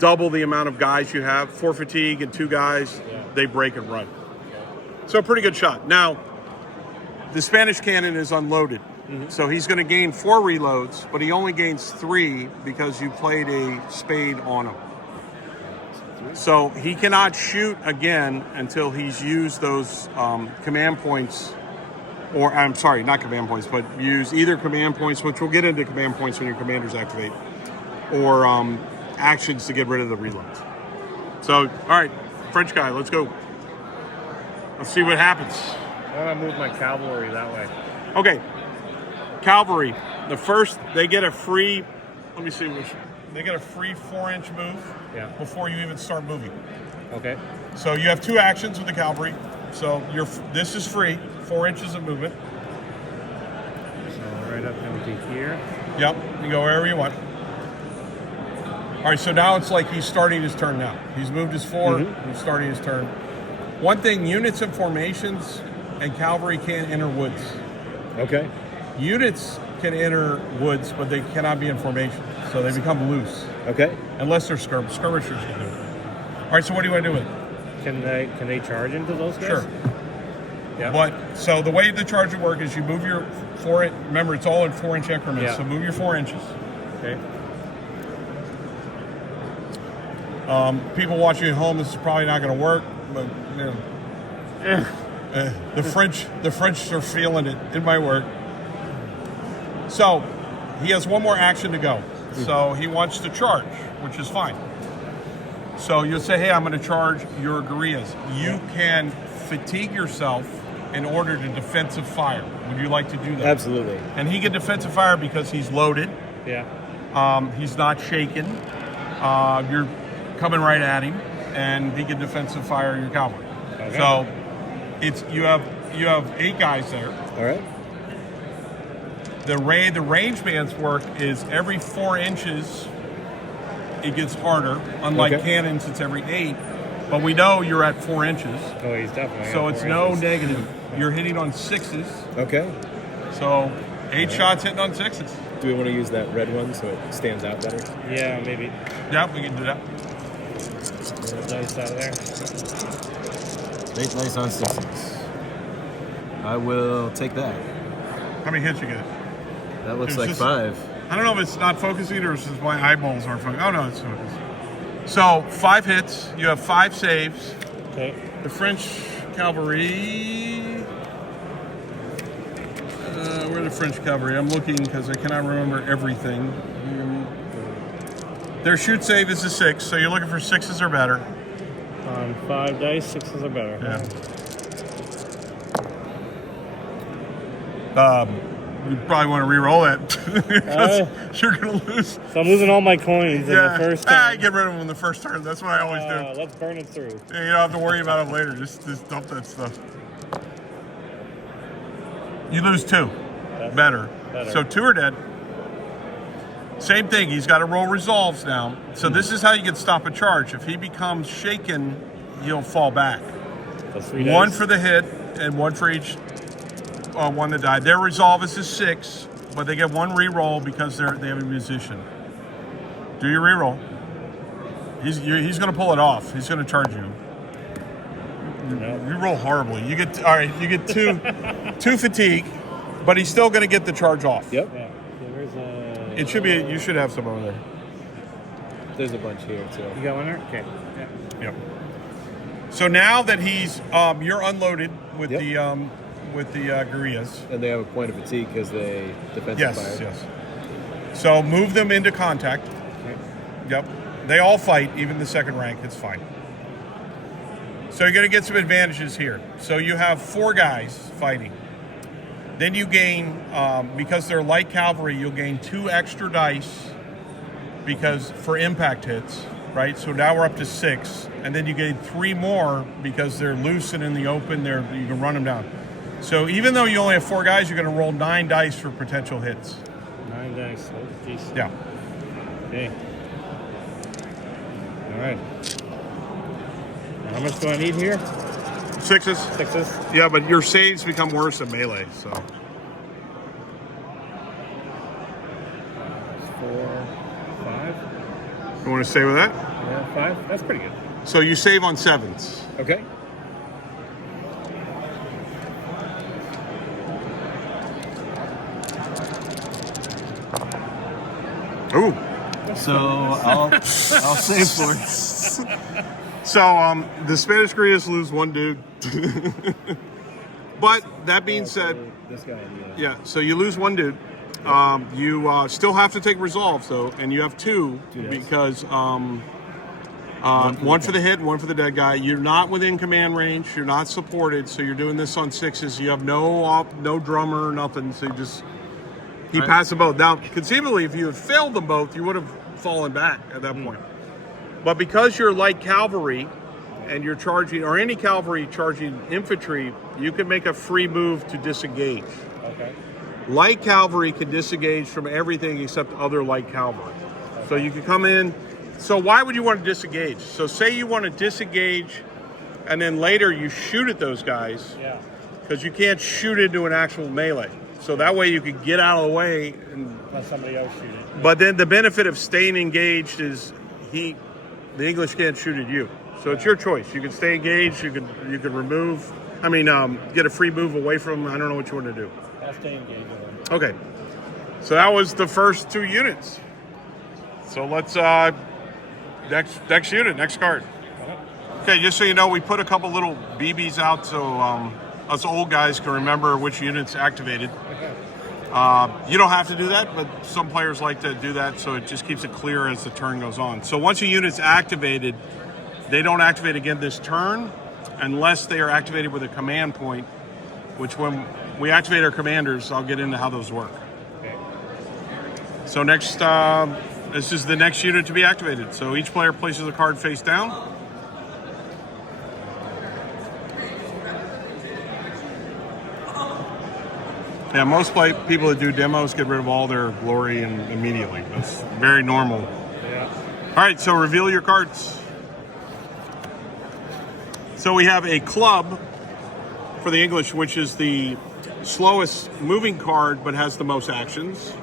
double the amount of guys you have, 4 fatigue and 2 guys, they break and run. So a pretty good shot. Now, the Spanish cannon is unloaded. So he's going to gain 4 reloads, but he only gains 3 because you played a spade on him. So he cannot shoot again until he's used those command points, or I'm sorry, not command points, but use either command points, which we'll get into command points when your commanders activate, or actions to get rid of the reloads. So, all right, French guy, let's go. Let's see what happens. I want to move my cavalry that way. Okay, cavalry. The first, they get a free, let me see which. They get a free 4-inch move before you even start moving. Okay. So you have 2 actions with the cavalry. So this is free, 4 inches of movement. So right up in to here. Yep, you go wherever you want. All right, so now it's like he's starting his turn now. He's moved his 4, he's starting his turn. One thing, units and formations and cavalry can't enter woods. Okay. Units can enter woods, but they cannot be in formation, so they become loose. Okay. Unless they're skirmishers can do it. All right, so what do you want to do with it? Can they charge into those guys? Sure. Yeah. But so the way the charge would work is you move your 4. Remember, it's all in 4-inch increments. Yeah. So move your 4 inches. Okay. People watching at home, this is probably not going to work, but you know, the French are feeling it. It might work. So he has one more action to go. So he wants to charge, which is fine. So you'll say, hey, I'm going to charge your guerrillas. You can fatigue yourself in order to defensive fire. Would you like to do that? Absolutely. And he can defensive fire because he's loaded. Yeah. He's not shaken. You're coming right at him, and he can defensive fire your cavalry. Okay. So it's you have 8 guys there. All right. The range band's work is every 4 inches it gets harder. Unlike Okay. cannons, it's every 8. But we know you're at 4 inches, Oh, he's definitely. so at it's 4 no inches. negative. You're hitting on 6s, Okay. so 8 shots hitting on 6s. Do we want to use that red one so it stands out better? Yeah, maybe. Yeah, we can do that. Little dice out of there. 8 dice on 6s. I will take that. How many hits you get? That looks It's like just- 5. I don't know if it's not focusing or it's just my eyeballs aren't focusing. Oh, no, it's focused. So 5 hits. You have 5 saves. Okay. The French cavalry. Where are the French cavalry? I'm looking because I cannot remember everything. Their shoot save is a 6, so you're looking for 6s or better. On 5 dice, 6s are better. Yeah. You probably want to re-roll it because you're going to lose. So I'm losing all my coins in the first I turn. get rid of them in the first turn. That's what I always do. Let's burn it through. Yeah, you don't have to worry about them later. Just dump that stuff. You lose 2. Better. So 2 are dead. Same thing. He's got to roll resolves now. So this is how you can stop a charge. If he becomes shaken, he'll fall back. So 3 1 dice. for the hit and 1 for each one that died. Their resolve is a 6, but they get 1 re-roll because they have a musician. Do your re-roll. He's going to pull it off. He's going to charge you. You roll horribly. You get all right. You get 2 fatigue, but he's still going to get the charge off. Yep. Yeah. So where's a... It should be. You should have some over there. There's a bunch here too. You got one there? Okay. Yeah. Yep. So now that he's, you're unloaded with Yep. the guerrillas. And they have a point of fatigue because they defensive fire. Yes. So move them into contact. Okay. Yep. They all fight, even the second rank. It's fine. So you're going to get some advantages here. So you have 4 guys fighting. Then you gain, because they're light cavalry, you'll gain 2 extra dice because for impact hits, right? So now we're up to 6. And then you gain 3 more because they're loose and in the open. You can run them down. So even though you only have 4 guys, you're going to roll 9 dice for potential hits. 9 dice. Oh, jeez. Yeah. Okay. All right. Now how much do I need here? 6s. 6s. Yeah, but your saves become worse in melee, so. 4, 5. You want to stay with that? Yeah, 5. That's pretty good. So you save on 7s. Okay. Ooh. So I'll save for it. So the Spanish guerrillas lose 1 dude. But that being said, This guy. yeah, so you lose 1 dude. You still have to take resolve, though, and you have 2 Two dice. because 1 for the hit, 1 for the dead guy. You're not within command range. You're not supported, so you're doing this on 6s. You have no drummer, nothing. So he passed them both. Now, conceivably, if you had failed them both, you would have fallen back at that point. But because you're light cavalry and you're charging, or any cavalry charging infantry, you can make a free move to disengage. Okay. Light cavalry can disengage from everything except other light cavalry. So you can come in. So why would you want to disengage? So say you want to disengage and then later you shoot at those guys. Yeah. Because you can't shoot into an actual melee. So that way you can get out of the way. And, Let somebody else shoot it. but then the benefit of staying engaged is the English can't shoot at you. So it's your choice. You can stay engaged. You can remove. I mean, get a free move away from them. I don't know what you want to do. I'll stay engaged with them. Okay. So that was the first 2 units. So let's next unit, next card. Okay, just so you know, we put a couple little BBs out so us old guys can remember which unit's activated. You don't have to do that, but some players like to do that, so it just keeps it clear as the turn goes on. So once a unit's activated, they don't activate again this turn unless they are activated with a command point, which when we activate our commanders, I'll get into how those work. Okay. So next, this is the next unit to be activated. So each player places a card face down. Yeah, most people that do demos get rid of all their glory immediately. That's very normal. Yeah. All right, so reveal your cards. So we have a club for the English, which is the slowest moving card, but has the most actions.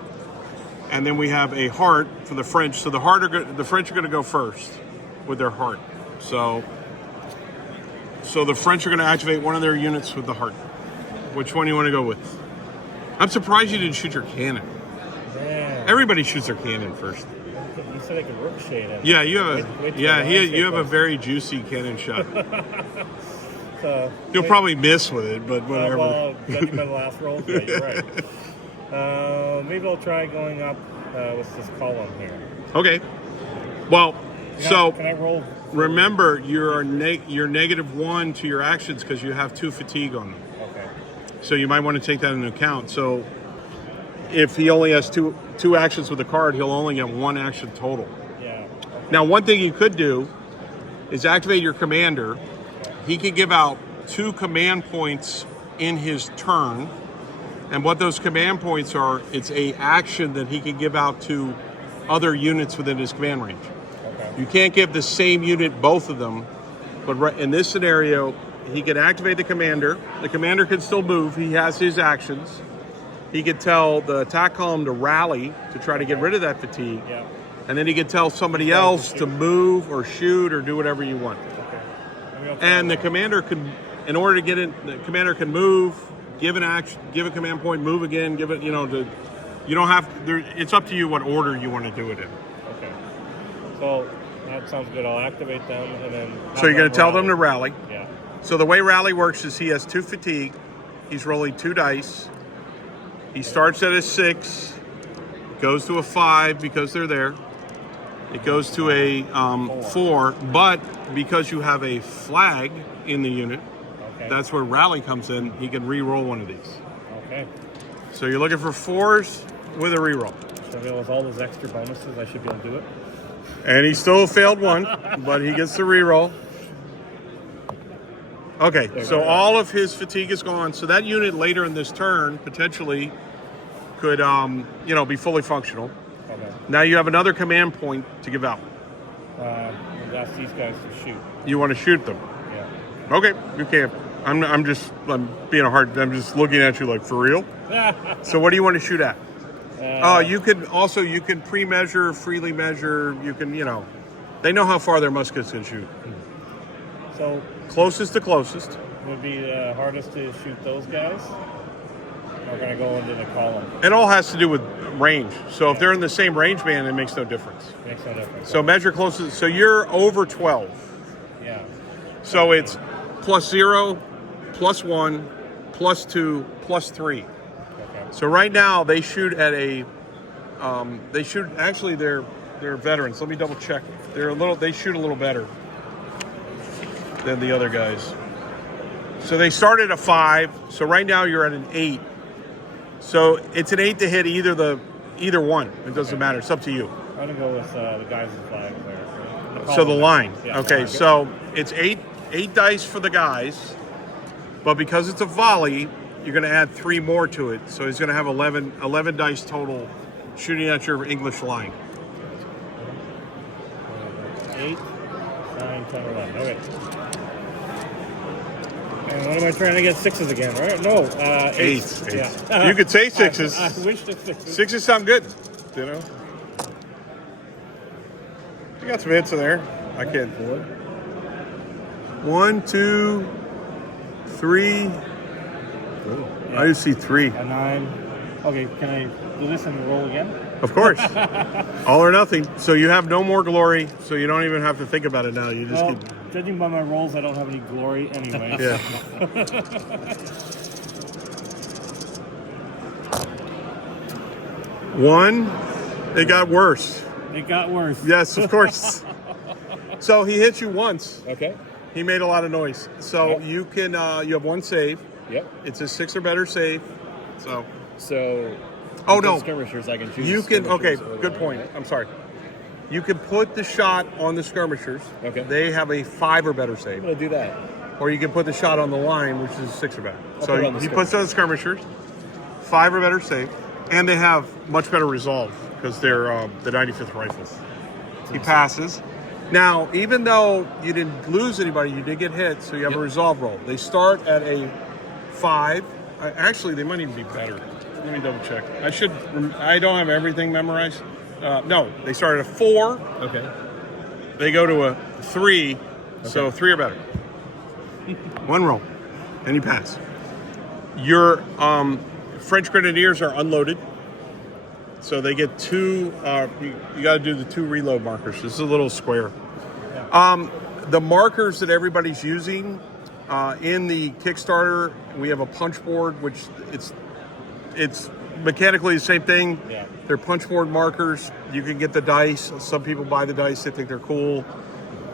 And then we have a heart for the French. So the French are going to go first with their heart. So the French are going to activate one of their units with the heart. Which one do you want to go with? I'm surprised you didn't shoot your cannon. Man. Everybody shoots their cannon first. You said I could ricochet it. Yeah, you have you have a very. very juicy cannon shot. So, You'll probably miss with it, but whatever. Well, judging by the last roll, yeah, you're right. Maybe I'll try going up with this column here. Okay. Well, Can I roll? remember you're -1 to your actions because you have 2 fatigue on them. Okay. So you might want to take that into account. So if he only has two actions with a card, he'll only get 1 action total. Yeah. Okay. Now, one thing you could do is activate your commander. He can give out 2 command points in his turn. And what those command points are, it's a action that he can give out to other units within his command range. Okay. You can't give the same unit both of them, but in this scenario, he can activate the commander. The commander can still move. He has his actions. He could tell the attack column to rally to try to get rid of that fatigue. Yeah. And then he could tell somebody else to move or shoot or do whatever you want. Okay. And the commander can, in order to get in, the commander can move, give an action, give a command point, move again, give it, you don't have, it's up to you what order you want to do it in. Okay. So that sounds good. I'll activate them and then. So you're going to tell them to rally. Yeah. So the way rally works is he has 2 fatigue. He's rolling 2 dice. He starts at a 6, goes to a 5 because they're there. It goes to a 4, but because you have a flag in the unit, Okay. that's where rally comes in. He can re-roll one of these. Okay. So you're looking for 4s with a re-roll. So with all those extra bonuses, I should be able to do it. And he still failed 1, but he gets the re-roll. Okay, so all of his fatigue is gone. So that unit later in this turn potentially could, be fully functional. Okay. Now you have another command point to give out. Ask these guys to shoot. You want to shoot them. Yeah. Okay, you can. I'm just looking at you like, for real? So what do you want to shoot at? You can pre-measure, freely measure. You can, they know how far their muskets can shoot. So Closest to closest. would be the hardest to shoot those guys. We're gonna go into the column. It all has to do with range. So if they're in the same range band, it makes no difference. Makes no difference. So measure closest. So you're over 12. Yeah. So it's +0, +1, +2, +3. Okay. So right now they shoot at a. They're veterans. Let me double check. They shoot a little better than the other guys. So they start at a 5. So right now you're at an 8. So it's an 8 to hit either one. It doesn't matter. It's up to you. I'm gonna go with the guys in flag there. So the line. Yeah, Okay. So it's eight dice for the guys, but because it's a volley, you're going to add 3 more to it. So he's going to have 11 dice total shooting at your English line. 8, 9, 10, 11. Okay. And what am I trying to get? 6s again, right? No, 8s. 8. Yeah. You could say 6s. I wish the 6s. 6s sound good, you know. You got some hits in there. I can't. 1, 2, 3. I just see 3. A 9. Okay, can I do this and roll again? Of course. All or nothing. So you have no more glory, so you don't even have to think about it now. You just Well, keep. judging by my rolls, I don't have any glory anyway. Yeah. 1. It got worse. It got worse. Yes, of course. So he hit you once. Okay. He made a lot of noise. So Yep. you can you have 1 save. Yep. It's a 6 or better save. So So. Oh, with no. those skirmishers, I can choose. you can okay, skirmishers or good the- point. I'm sorry. You can put the shot on the skirmishers. Okay. They have a 5 or better I'm save. gonna do that. Or you can put the shot on the line, which is a 6 or better. I'll So put it on the he puts on the skirmishers, 5 or better save, and they have much better resolve because they're the 95th rifles. He passes. Now, even though you didn't lose anybody, you did get hit, so you have a resolve roll. They start at a 5. Actually, they might even be better. Let me double check. I don't have everything memorized. No, they start at a 4. Okay. They go to a 3, so 3 or better. 1 roll, and you pass. Your French Grenadiers are unloaded, so they get 2. You got to do the 2 reload markers. This is a little square. The markers that everybody's using in the Kickstarter, we have a punch board, which it's mechanically the same thing. Yeah. They're punch board markers. You can get the dice. Some people buy the dice. They think they're cool.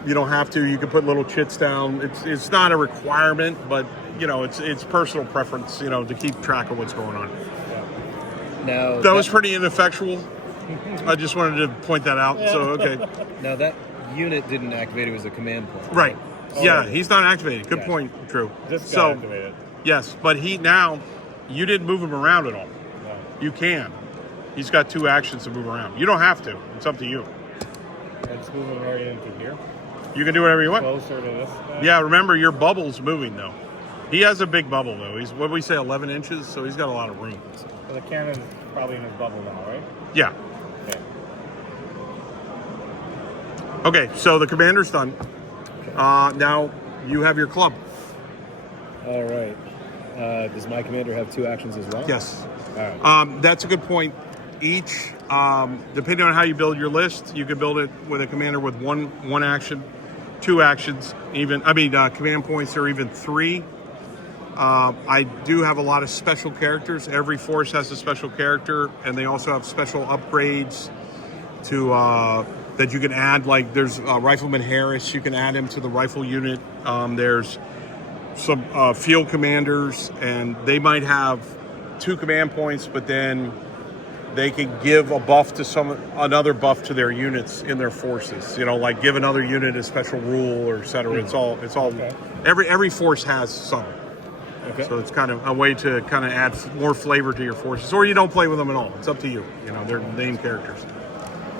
You don't have to. You can put little chits down. It's not a requirement, but you know, it's personal preference. You know, to keep track of what's going on. Now That was pretty ineffectual. I just wanted to point that out. So okay, Now that unit didn't activate; it was a command point. right. Yeah, he's not activated. Good Yeah. point, Drew. Just got So activated. yes, but you didn't move him around at all. No. You can. He's got 2 actions to move around. You don't have to. It's up to you. I just move him right into here. You can do whatever you want. Closer to this guy. Yeah, remember your bubble's moving though. He has a big bubble though. He's what we say 11 inches, so he's got a lot of room. So the cannon's probably in his bubble now, right? Yeah. Okay. Okay, so the commander's done. Now you have your club. All right. Does my commander have 2 actions as well? Yes. All right. That's a good point. Each, depending on how you build your list, you can build it with a commander with one action, 2 actions, command points, or even 3. I do have a lot of special characters. Every force has a special character, and they also have special upgrades to that you can add. Like there's Rifleman Harris, you can add him to the rifle unit. There's some field commanders, and they might have 2 command points, but then they can give a buff to another buff to their units in their forces. You know, like give another unit a special rule or et cetera. It's all. Okay. Every force has some. Okay. So it's kind of a way to kind of add more flavor to your forces, or you don't play with them at all. It's up to you. You know, they're named characters.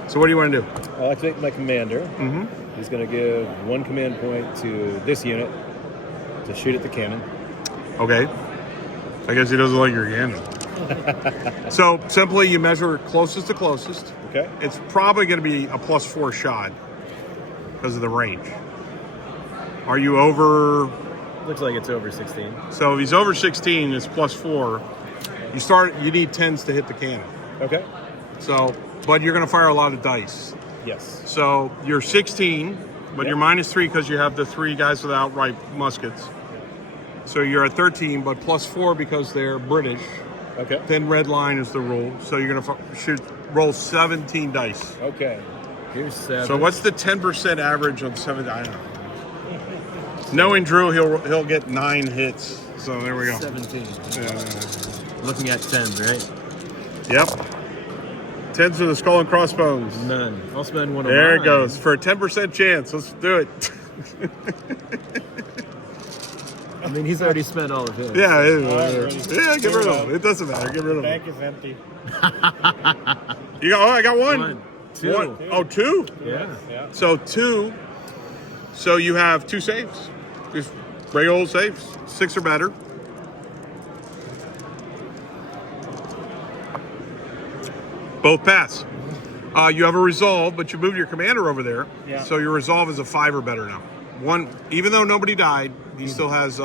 So what do you want to do? I'll activate my commander. Mm-hmm. He's going to give 1 command point to this unit to shoot at the cannon. Okay. I guess he doesn't like your cannon. So simply you measure closest to closest. Okay. It's probably going to be a +4 shot because of the range. Are you over? Looks like it's over 16. So if he's over 16, it's +4. You need 10s to hit the cannon. Okay. So, but you're going to fire a lot of dice. Yes. So you're 16, but you're -3 because you have the 3 guys with outright muskets. So you're at 13, but +4 because they're British. Okay. Thin red line is the rule. So you're going to roll 17 dice. Okay. Here's 7. So what's the 10% average on 7? I don't know. Knowing Drew, he'll get 9 hits. So there we go. 17. Looking at 10s, right? Yep. 10s are the skull and crossbones. None. I'll spend 1 of There mine. it goes. For a 10% chance. Let's do it. I mean, he's already spent all of his. Yeah, get rid of of him. It doesn't matter. Get rid of him. Bank is empty. You got? Oh, I got one. One, two. One. Oh, two. Yeah. Yeah. So two. So you have 2 saves. Just regular old saves. 6 or better. Both pass. You have a resolve, but you moved your commander over there. Yeah. So your resolve is a 5 or better now. One, even though nobody died, he still has.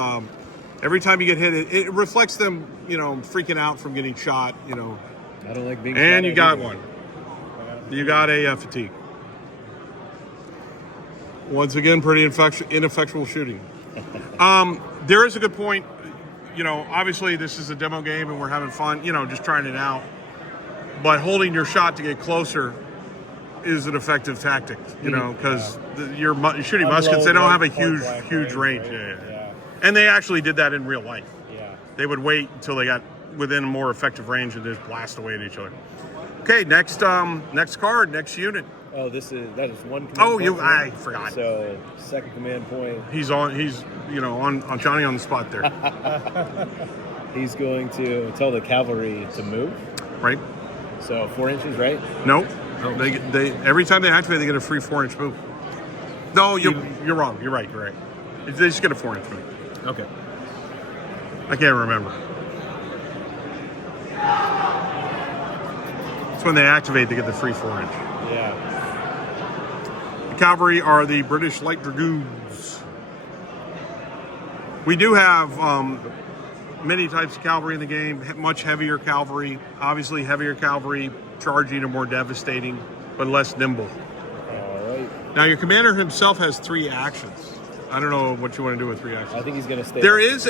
Every time you get hit, it reflects them, freaking out from getting shot. I don't like being. And shot you at got either. one. You got a fatigue. Once again, pretty ineffectual shooting. There is a good point. Obviously this is a demo game and we're having fun, just trying it out. But holding your shot to get closer is an effective tactic, because you're shooting muskets. They don't have a huge range. Yeah. And they actually did that in real life. Yeah. They would wait until they got within a more effective range and just blast away at each other. Okay, next card, next unit. Oh, that is one. Command Oh, point for I him. forgot. So second command point. He's on Johnny on the spot there, He's going to tell the cavalry to move. right? So 4 inches, right? Nope. They every time they activate, they get a free 4-inch move. No, you're wrong. You're right. They just get a 4-inch move. Okay. I can't remember. It's when they activate, they get the free 4-inch. Yeah. The cavalry are the British Light Dragoons. We do have many types of cavalry in the game. Much heavier cavalry. Obviously, heavier cavalry charging and more devastating, but less nimble. All right. Now, your commander himself has 3 actions. I don't know what you want to do with 3 actions. I think he's going to stay. There is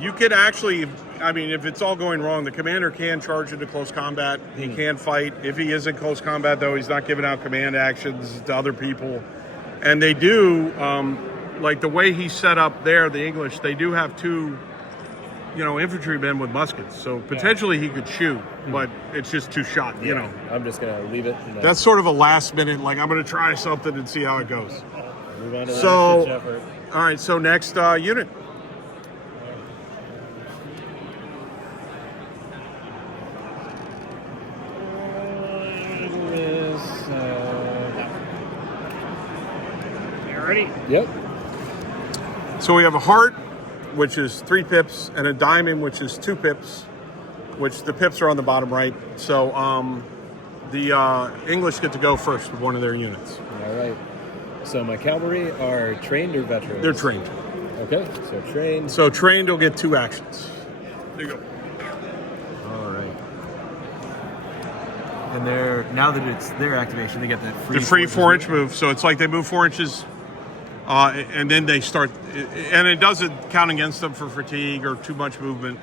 you could actually, if it's all going wrong, the commander can charge into close combat. He can fight. If he is in close combat, though, he's not giving out command actions to other people. And they do, like the way he's set up there, the English, they do have 2, infantrymen with muskets. So potentially he could shoot, but it's just 2 shot, I'm just going to leave it. That's sort of a last minute, like I'm going to try something and see how it goes. Move on to the So, next effort. all right, so next unit. Ready? Yep. So we have a heart, which is 3 pips, and a diamond, which is 2 pips, which the pips are on the bottom right. So the English get to go first with one of their units. All right. So my cavalry are trained or veterans? They're trained. Okay. So trained. So trained will get 2 actions. There you go. All right. And now that it's their activation, they get that free. The free 4-inch move. So it's like they move 4 inches, and then they start, and it doesn't count against them for fatigue or too much movement.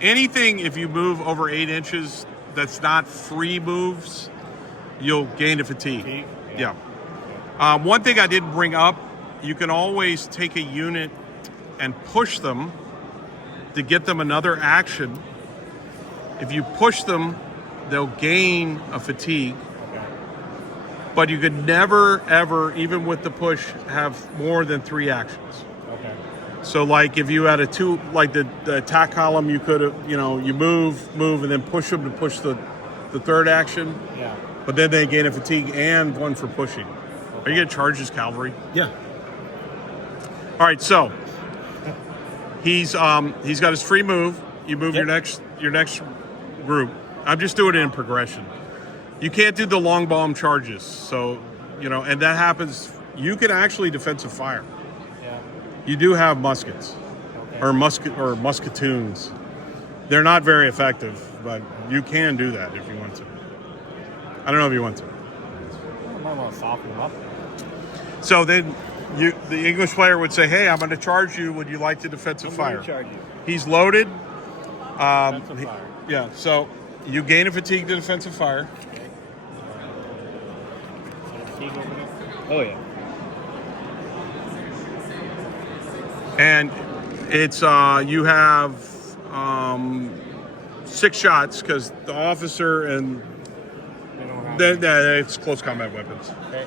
Anything, if you move over 8 inches, that's not free moves, you'll gain a fatigue. Yeah. One thing I didn't bring up, you can always take a unit and push them to get them another action. If you push them, they'll gain a fatigue. But you could never, ever, even with the push, have more than 3 actions. Okay. So, like, if you had a 2, like the attack column, you could have, you move, and then push them to push the 3rd action. Yeah. But then they gain a fatigue and 1 for pushing. Are you going to charge his cavalry? Yeah. All right, so he's got his free move. You move your next group. I'm just doing it in progression. You can't do the long bomb charges, so and that happens. You can actually defensive fire. Yeah. You do have muskets, Okay. or musketoons. They're not very effective, but you can do that if you want to. I don't know if you want to. I might want to soften them up. So then, the English player would say, "Hey, I'm going to charge you. Would you like to defensive fire?" Charge you. He's loaded. Defensive fire. Yeah. So you gain a fatigue to defensive fire. Fatigue over there. Oh yeah. And it's you have 6 shots because the officer and They don't have it's close combat weapons. Okay.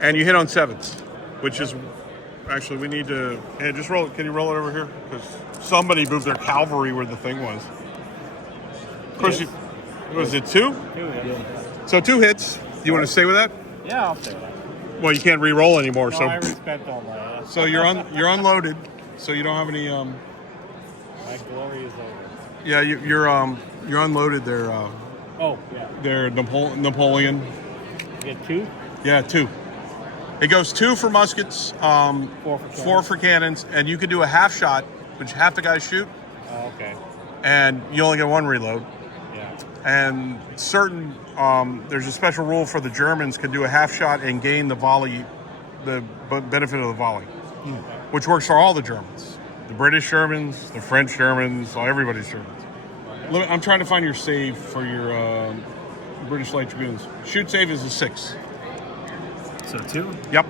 And you hit on 7s, which is Actually, we need to. Hey, just roll it. Can you roll it over here? Because somebody moved their cavalry where the thing was. Of course, was it 2? 2 hits. So 2 hits. You want to stay with that? Yeah, I'll say that. Well, you can't re-roll anymore. No, So I respect all my. so you're unloaded. So you don't have any. My glory is over. Yeah, you're unloaded there. Oh, yeah. Their Napoleon. You get 2? Yeah, 2. It goes 2 for muskets, 4 4 for cannons, and you can do a half shot, which half the guys shoot, Oh, okay. and you only get 1 reload. Yeah. And certain, there's a special rule for the Germans can do a half shot and gain the volley, the benefit of the volley, which works for all the Germans, the British Germans, the French Germans, everybody's Germans. I'm trying to find your save for your British Light Dragoons. Shoot save is a 6. So 2. Yep.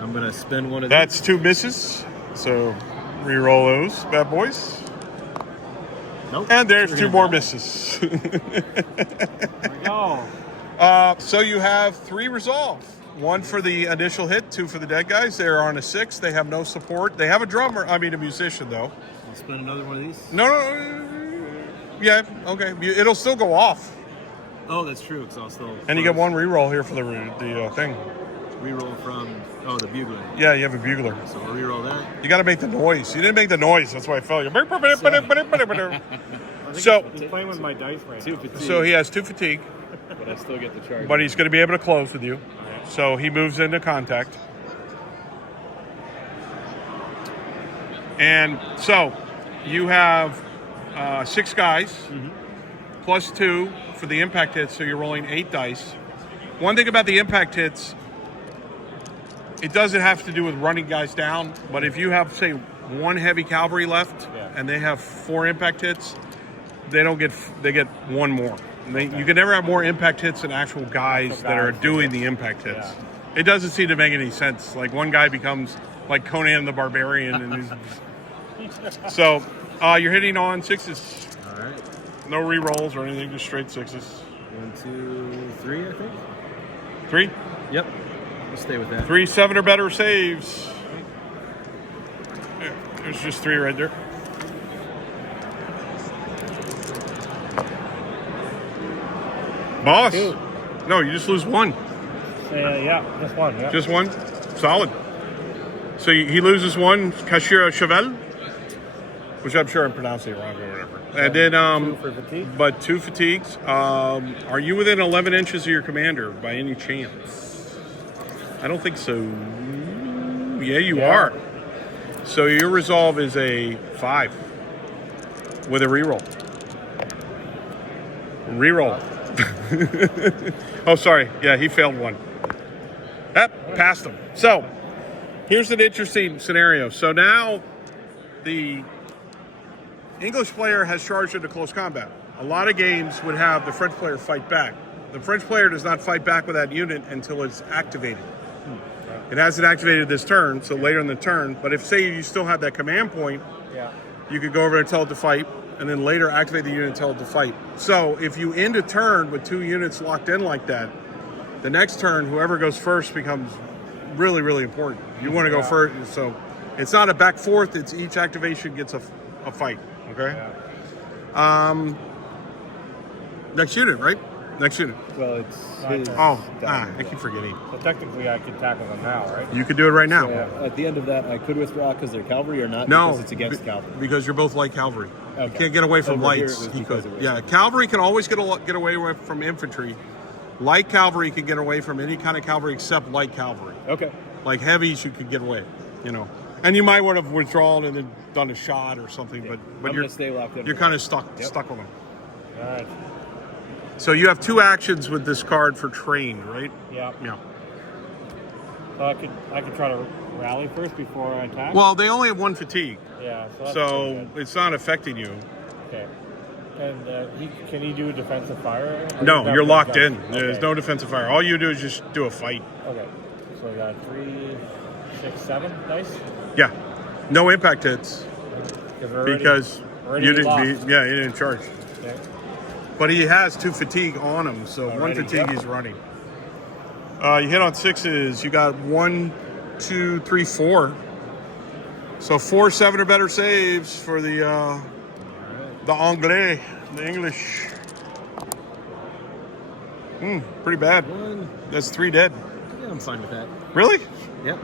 I'm gonna spend one of That's 2 misses. So re-roll those bad boys. these. Nope. And there's We're 2 gonna- more misses. There we go. So you have 3 resolve. 1 for the initial hit, 2 for the dead guys. They're on a 6. They have no support. They have a drummer. I mean, a musician though. I'll spend another one of these. No. Yeah. Okay. It'll still go off. Oh, that's true. Because I'll still. And you get 1 re-roll here for the thing. Reroll from the bugler. Yeah, you have a bugler. So I'll reroll that. You got to make the noise. You didn't make the noise. That's why I fell. So He's playing with my dice right 2 now. fatigue. So he has 2 fatigue. But I still get the charge. But he's going to be able to close with you. So he moves into contact. And so you have 6 guys plus 2 for the impact hits. So you're rolling 8 dice. One thing about the impact hits, it doesn't have to do with running guys down. But if you have, say, 1 heavy cavalry left and they have 4 impact hits, they get 1 more. You can never have more impact hits than actual guys that are doing the impact hits. It doesn't seem to make any sense. Like one guy becomes like Conan the Barbarian, and so you're hitting on 6s. All right. No re-rolls or anything, just straight 6s. 1, 2, 3. I think. 3, Yep. We'll stay with that. 3, 7 or better saves. Yeah, there's just 3 right there. Boss. No, you just lose 1. Yeah, just 1. Yeah. Just 1? Solid. So he loses 1, Kashira Chevel, which I'm sure I'm pronouncing it wrong or whatever. And then, 2 for fatigue. but 2 fatigues. Are you within 11 inches of your commander by any chance? I don't think so. Yeah, you are. So your resolve is a 5 with a reroll. Reroll. Oh, sorry. Yeah, he failed 1. Passed him. So here's an interesting scenario. So now the English player has charged into close combat. A lot of games would have the French player fight back. The French player does not fight back with that unit until it's activated. It hasn't activated this turn, so later in the turn. But if, say, you still have that command point, you could go over and tell it to fight, and then later activate the unit and tell it to fight. So if you end a turn with 2 units locked in like that, the next turn, whoever goes first becomes really, really important. You want to go first. So it's not a back forth. It's each activation gets a fight. Okay? Next unit, right? Next unit. Well, it's his I keep forgetting. So technically, I could tackle them now, right? You could do it right now. at the end of that, I could withdraw because they're cavalry or not? No, Because it's against cavalry. because you're both light cavalry. You Okay. can't get away from Over here lights. it was He because could. it was- Yeah, cavalry can always get away from infantry. Light cavalry can get away from any kind of cavalry except light cavalry. Okay. Like heavies, you could get away. And you might would have withdrawn and then done a shot or something, but I'm you're gonna stay locked in. you're kind of stuck with them. All right. So you have 2 actions with this card for trained, right? Yeah. Yeah. So I could try to rally first before I attack. Well, they only have 1 fatigue, yeah. So, that's so pretty good. it's not affecting you. Okay. And can he do defensive fire? Or No, does that you're work locked out? in. There's Okay. no defensive fire. All you do is just do a fight. Okay. So I got 3, 6, 7 dice. Yeah. No impact hits because already you lost. didn't. You didn't charge. Okay. But he has 2 fatigue on him, so 1 Already, fatigue yep. he's running. You hit on 6s. You got 1 2, 3, 4. So 4, 7 or better saves for the Anglais, the English. Pretty bad. One. That's 3 dead. Yeah, I'm fine with that. Really? Yep.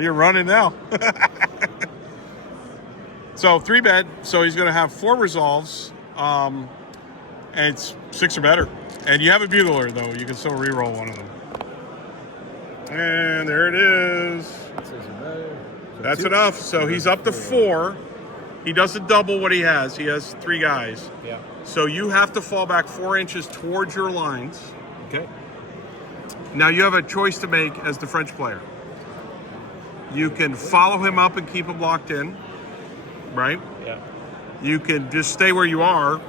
You're running now. So 3 bad. So he's going to have 4 resolves, and it's 6 or better. And you have a bugler though. You can still reroll one of them. And there it is. 6 or better. So That's 2. enough. So he's up to 4. He doesn't double what he has. He has 3 guys. Yeah. So you have to fall back 4 inches towards your lines. Okay. Now you have a choice to make as the French player. You can follow him up and keep him locked in, right? Yeah. You can just stay where you are.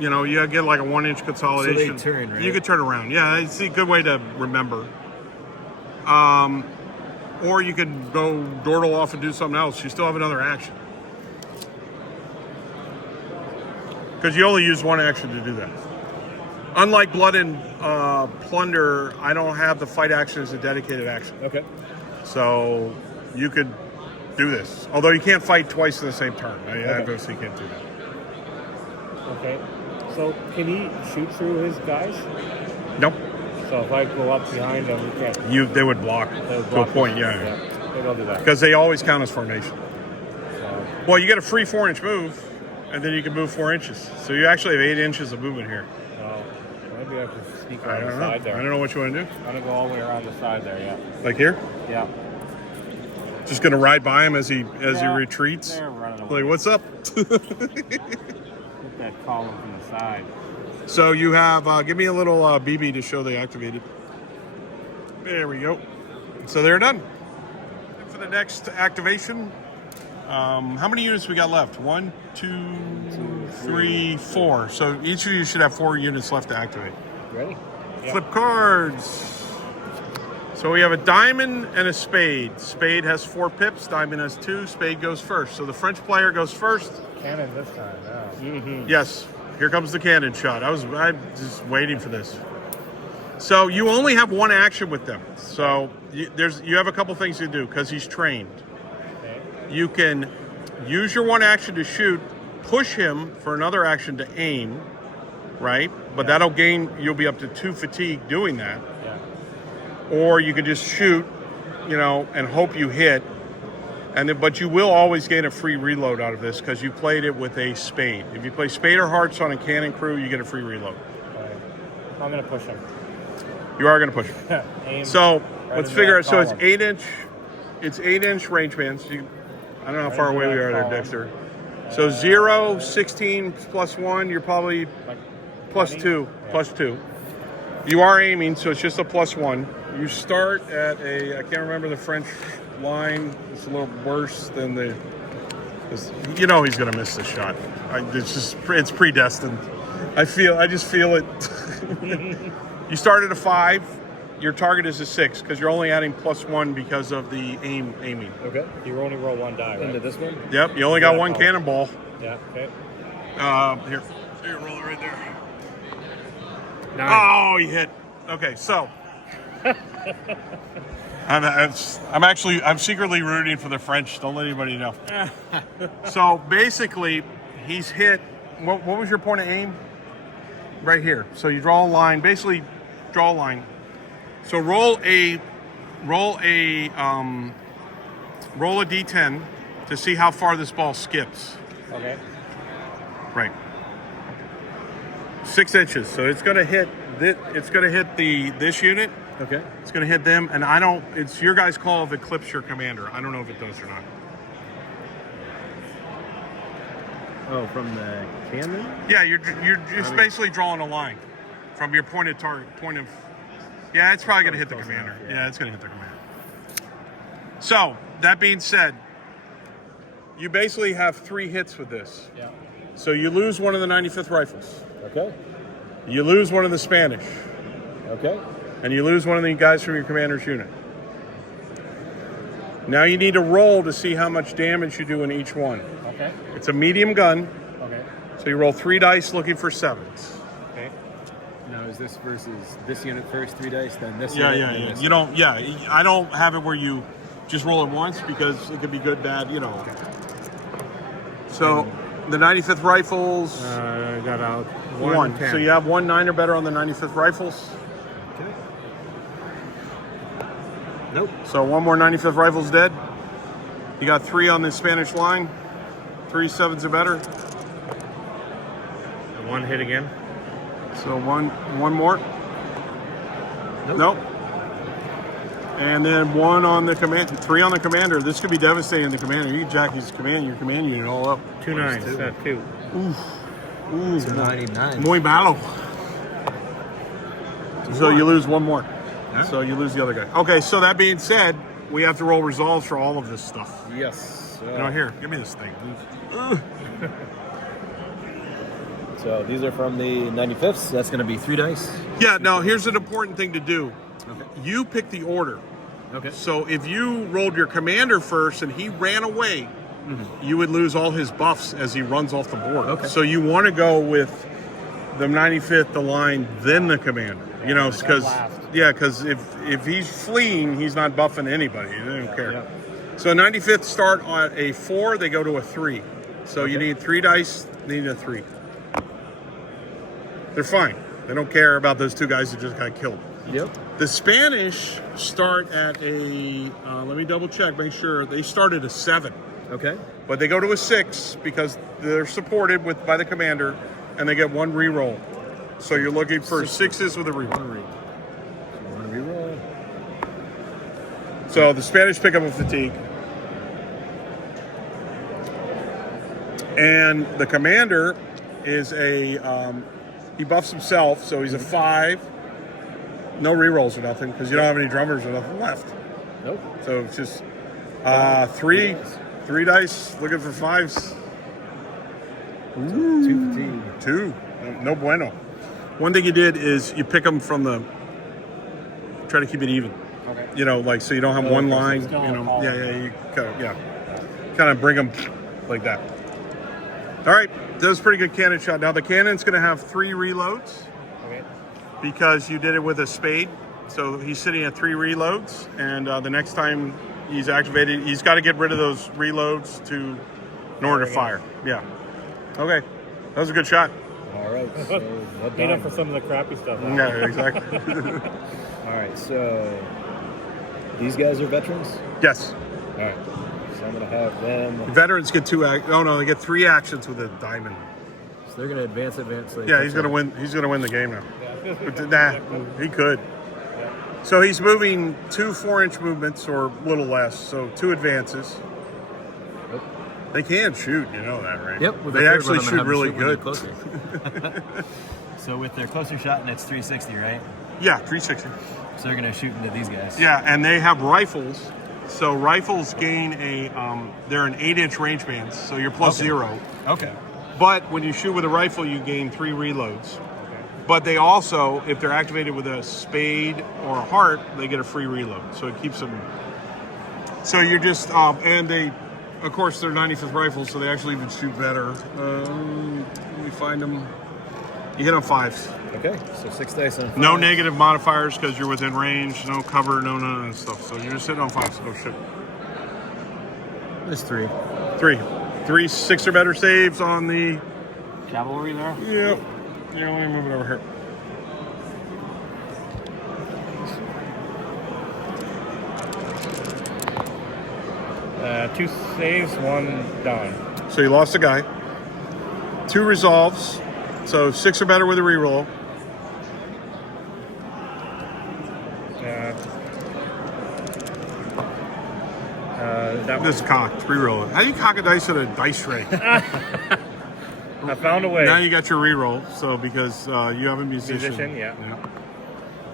You know, you get like a 1-inch consolidation. So they turn, right? You could turn around. Yeah, it's a good way to remember. Or you can go dawdle off and do something else. You still have another action. Because you only use 1 action to do that. Unlike Blood and Plunder, I don't have the fight action as a dedicated action. Okay. So you could do this. Although you can't fight twice in the same turn. I obviously can't do that. Okay. So can he shoot through his guys? Nope. So if I go up behind him, he can't. They would block to a point, yeah. They don't do that. Because they always count as formation. So, Well, you get a free 4-inch move, and then you can move 4 inches. So you actually have 8 inches of movement here. maybe I can sneak I around the don't know. side there. I don't know what you want to do. I'm gonna go all the way around the side there. Yeah. Like here? Yeah. Just going to ride by him as he retreats. They're running away. Like, what's up? Get that column from the side. So you have, give me a little BB to show they activated. There we go. So they're done. For the next activation, how many units we got left? 1, 2, 3, 4. So each of you should have 4 units left to activate. Ready? Yep. Flip cards. So we have a diamond and a spade. Spade has 4 pips, diamond has 2, spade goes first. So the French player goes first. Cannon this time. Yeah. Yes, here comes the cannon shot. I'm just waiting for this. So you only have 1 action with them. So you have a couple things to do because he's trained. Okay. You can use your 1 action to shoot, push him for another action to aim, right? But you'll be up to 2 fatigue doing that. Yeah. Or you can just shoot, and hope you hit. But you will always gain a free reload out of this because you played it with a spade. If you play spade or hearts on a cannon crew, you get a free reload. Okay. I'm gonna push him. You are going to push him. Aim So right let's into figure that it. So it's column. 8 inch. It's 8 inch range bands. I don't know how far into away we that are there, column. Dexter. So 0, 16 plus 1. You're probably like plus 20? 2. Yeah. Plus 2. You are aiming, so it's just a plus 1. You start at I can't remember the French line. It's a little worse than he's going to miss this shot. It's predestined. I just feel it. You start at a 5. Your target is a 6 because you're only adding plus 1 because of the aiming. Okay. You only roll 1 die, right? Into this one? Yep, you only got Yeah, 1 oh. cannonball. Yeah. Okay. Here, roll it right there. 9. Oh, you hit. Okay, so I'm secretly rooting for the French. Don't let anybody know. So basically, he's hit. What was your point of aim? Right here. So you draw a line. Basically, draw a line. So roll a D10 to see how far this ball skips. Okay. Right. 6 inches. So it's going to hit. It's going to hit this unit. Okay. It's going to hit them, and it's your guys' call if it clips your commander. I don't know if it does or not. Oh, from the cannon? Yeah, you're just basically drawing a line from your point of. Yeah, it's probably going to hit the close commander. enough, Yeah, it's going to hit the commander. So that being said, you basically have 3 hits with this. Yeah. So you lose one of the 95th Rifles. Okay. You lose one of the Spanish. Okay. And you lose one of the guys from your commander's unit. Now you need to roll to see how much damage you do in each one. Okay. It's a medium gun, Okay. so you roll 3 dice looking for 7s. Okay. Now is this versus this unit first, 3 dice, then this Yeah, unit? yeah, then yeah. this You don't. Yeah, I don't have it where you Just roll it once because it could be good, bad, you know. So the 95th Rifles, Got out one. 10. So you have 1 9 or better on the 95th Rifles. Okay. Nope. So 1 more 95th Rifles dead. You got 3 on the Spanish line. 3 7s or better. 1 hit again. So one more. Nope. And then 1 on the command, 3 on the commander. This could be devastating. The commander, you can jack his command, your command unit all up. 2 9s. 2. Ooh, So 99. muy malo. So you lose 1 more. Huh? So you lose the other guy. Okay. So that being said, we have to roll resolves for all of this stuff. Yes. You know, here, give me this thing. So these are from the 95th. So that's going to be 3 dice. Yeah. Now here's an important thing to do. Okay. You pick the order. Okay. So if you rolled your commander first and he ran away, you would lose all his buffs as he runs off the board. Okay. So you want to go with the 95th, the line, then the commander. You know, because if he's fleeing, he's not buffing anybody. They don't care. Yeah. So 95th start at a 4, they go to a 3. So you need 3 dice, they need a 3. They're fine. They don't care about those 2 guys that just got killed. Yep. The Spanish start at a, let me double check, make sure, they start at a 7. Okay. But they go to a 6 because they're supported by the commander, and they get 1 reroll. So you're looking for 6s with a reroll. 1 reroll. So the Spanish pick up a fatigue. And the commander is a, he buffs himself, so he's a 5. No rerolls or nothing, because you don't have any drummers or nothing left. Nope. So it's just 3 dice, looking for 5s. 2 fatigue. 2. No bueno. One thing you did is you pick them from the, try to keep it even. Okay. You know, like, so you don't have one line, you know. You kind of bring them like that. All right, that was a pretty good cannon shot. Now the cannon's going to have 3 reloads. Okay. Because you did it with a spade. So he's sitting at 3 reloads, and the next time he's activated, he's got to get rid of those reloads in order to fire. Yeah. Okay. That was a good shot. All right. So what Made up die? for some of the crappy stuff. Yeah, exactly. All right. So these guys are veterans. Yes. All right. So I'm gonna have them. Veterans get 2 they get 3 actions with a diamond. So they're going to advance. So Yeah, he's gonna win. He's gonna win the game now. But nah, he could. So he's moving 2 4-inch movements or a little less. So 2 advances. Yep. They can shoot, you know that, right? Yep. with They the third actually one, I'm shoot gonna have really them when good. they're closer. So with their closer shot, and it's 360, right? Yeah, 360. So they're going to shoot into these guys. Yeah, and they have rifles. So rifles gain they're an 8-inch range band, so you're plus 0. Okay. But when you shoot with a rifle, you gain 3 reloads. But they also, if they're activated with a spade or a heart, they get a free reload. So it keeps them. So you're just, and they, of course, they're 95th rifles, so they actually even shoot better. Let me find them. You hit on 5s. Okay. So 6 dice on. No 5s. negative modifiers because you're within range, no cover, none of that stuff. So you're just hitting on 5s. Oh shit. There's 3. 3 6 or better saves on the. Cavalry there. Yep. Yeah, let me move it over here. Two saves, 1 down. So you lost a guy. 2 resolves. So 6 or better with a reroll. That This is cocked. Reroll it. How do you cock a dice at a dice tray? I found a way. Now you got your reroll. So because you have a musician. Musician, yeah.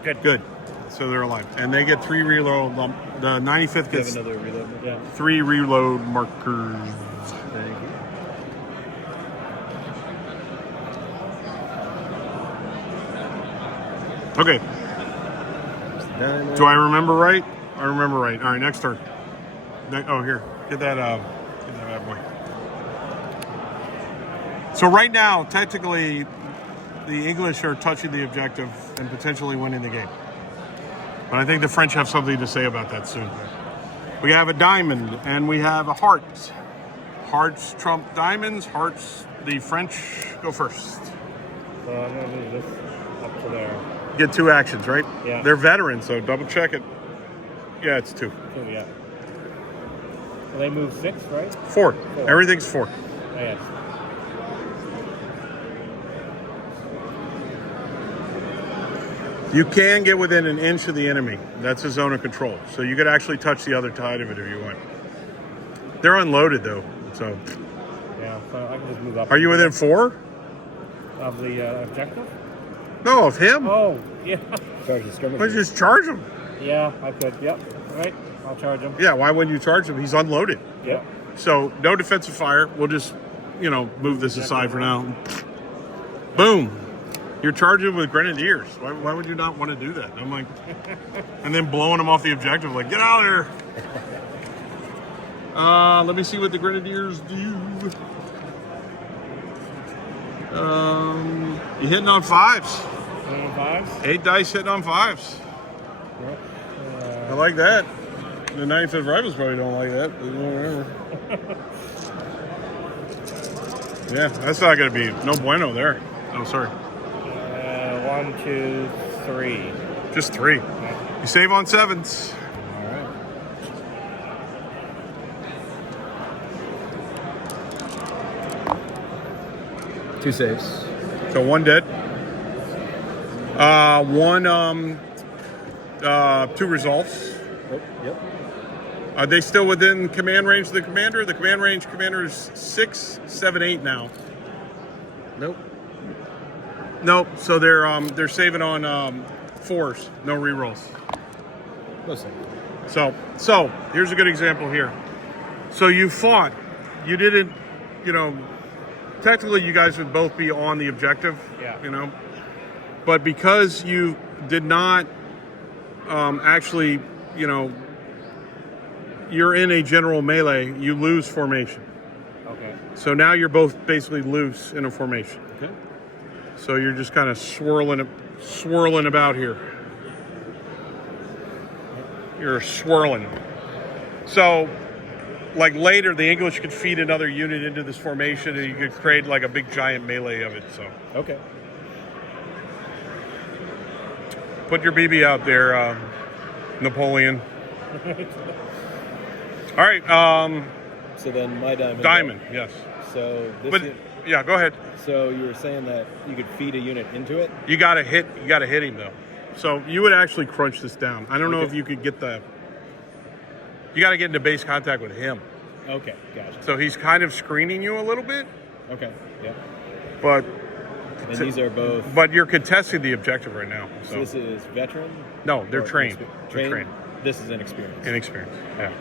Good. Good. So they're alive, and they get 3 reload. The 95th You have gets another reload. Yeah. 3 reload markers. Thank you. Okay. Diamond. Do I remember right? I remember right. All right, next turn. Here. Get that bad boy. So right now, technically, the English are touching the objective and potentially winning the game. But I think the French have something to say about that soon. We have a diamond and we have a heart. Hearts trump diamonds. Hearts, the French go first. So I'm gonna move this up to there. Get 2 actions, right? Yeah. They're veterans, so double check it. Yeah, it's 2. So yeah. So they move 6, right? 4. Everything's 4. Oh, yes. You can get within an inch of the enemy. That's a zone of control. So you could actually touch the other side of it if you want. They're unloaded though, so. Yeah, so I can just move up. Are you within 4? Of the objective? No, of him. Oh, yeah. Charge the skirmish. Let's just charge him. Yeah, I could. Yep. All right. I'll charge him. Yeah, why wouldn't you charge him? He's unloaded. Yep. So no defensive fire. We'll just, move this aside for now. Boom. You're charging with grenadiers. Why would you not want to do that? I'm like, and then blowing them off the objective, like, get out of there. Let me see what the grenadiers do. You're hitting on 5s. 5s? 8 dice hitting on 5s. Yep. I like that. The 95th Rifles probably don't like that. But whatever. Yeah, that's not going to be no bueno there. Oh, sorry. 1, 2, 3. Just 3. Yeah. You save on 7s. All right. Two saves. So 1 dead. 2 resolves. Oh, yep. Are they still within command range of the commander? The command range commander is 6, 7, 8 now. Nope. Nope. So they're saving on 4s, no rerolls. Listen. So here's a good example here. So you fought. You didn't. Technically, you guys would both be on the objective. Yeah. But because you did not actually, you're in a general melee, you lose formation. Okay. So now you're both basically loose in a formation. Okay. So you're just kind of swirling about here. You're swirling. So, like later, the English could feed another unit into this formation, and you could create like a big giant melee of it. So, Okay. put your BB out there, Napoleon. All right. So then my diamond. Diamond. Yes. So this. But yeah, go ahead. So you were saying that you could feed a unit into it? You gotta hit him though. So you would actually crunch this down. I don't know if you could get you gotta get into base contact with him. Okay, gotcha. So he's kind of screening you a little bit, Okay, yeah. but And these are both. but you're contesting the objective right now. So So this is veteran? no, they're Or trained. inexper- They're trained. This is inexperienced. Inexperienced. Yeah.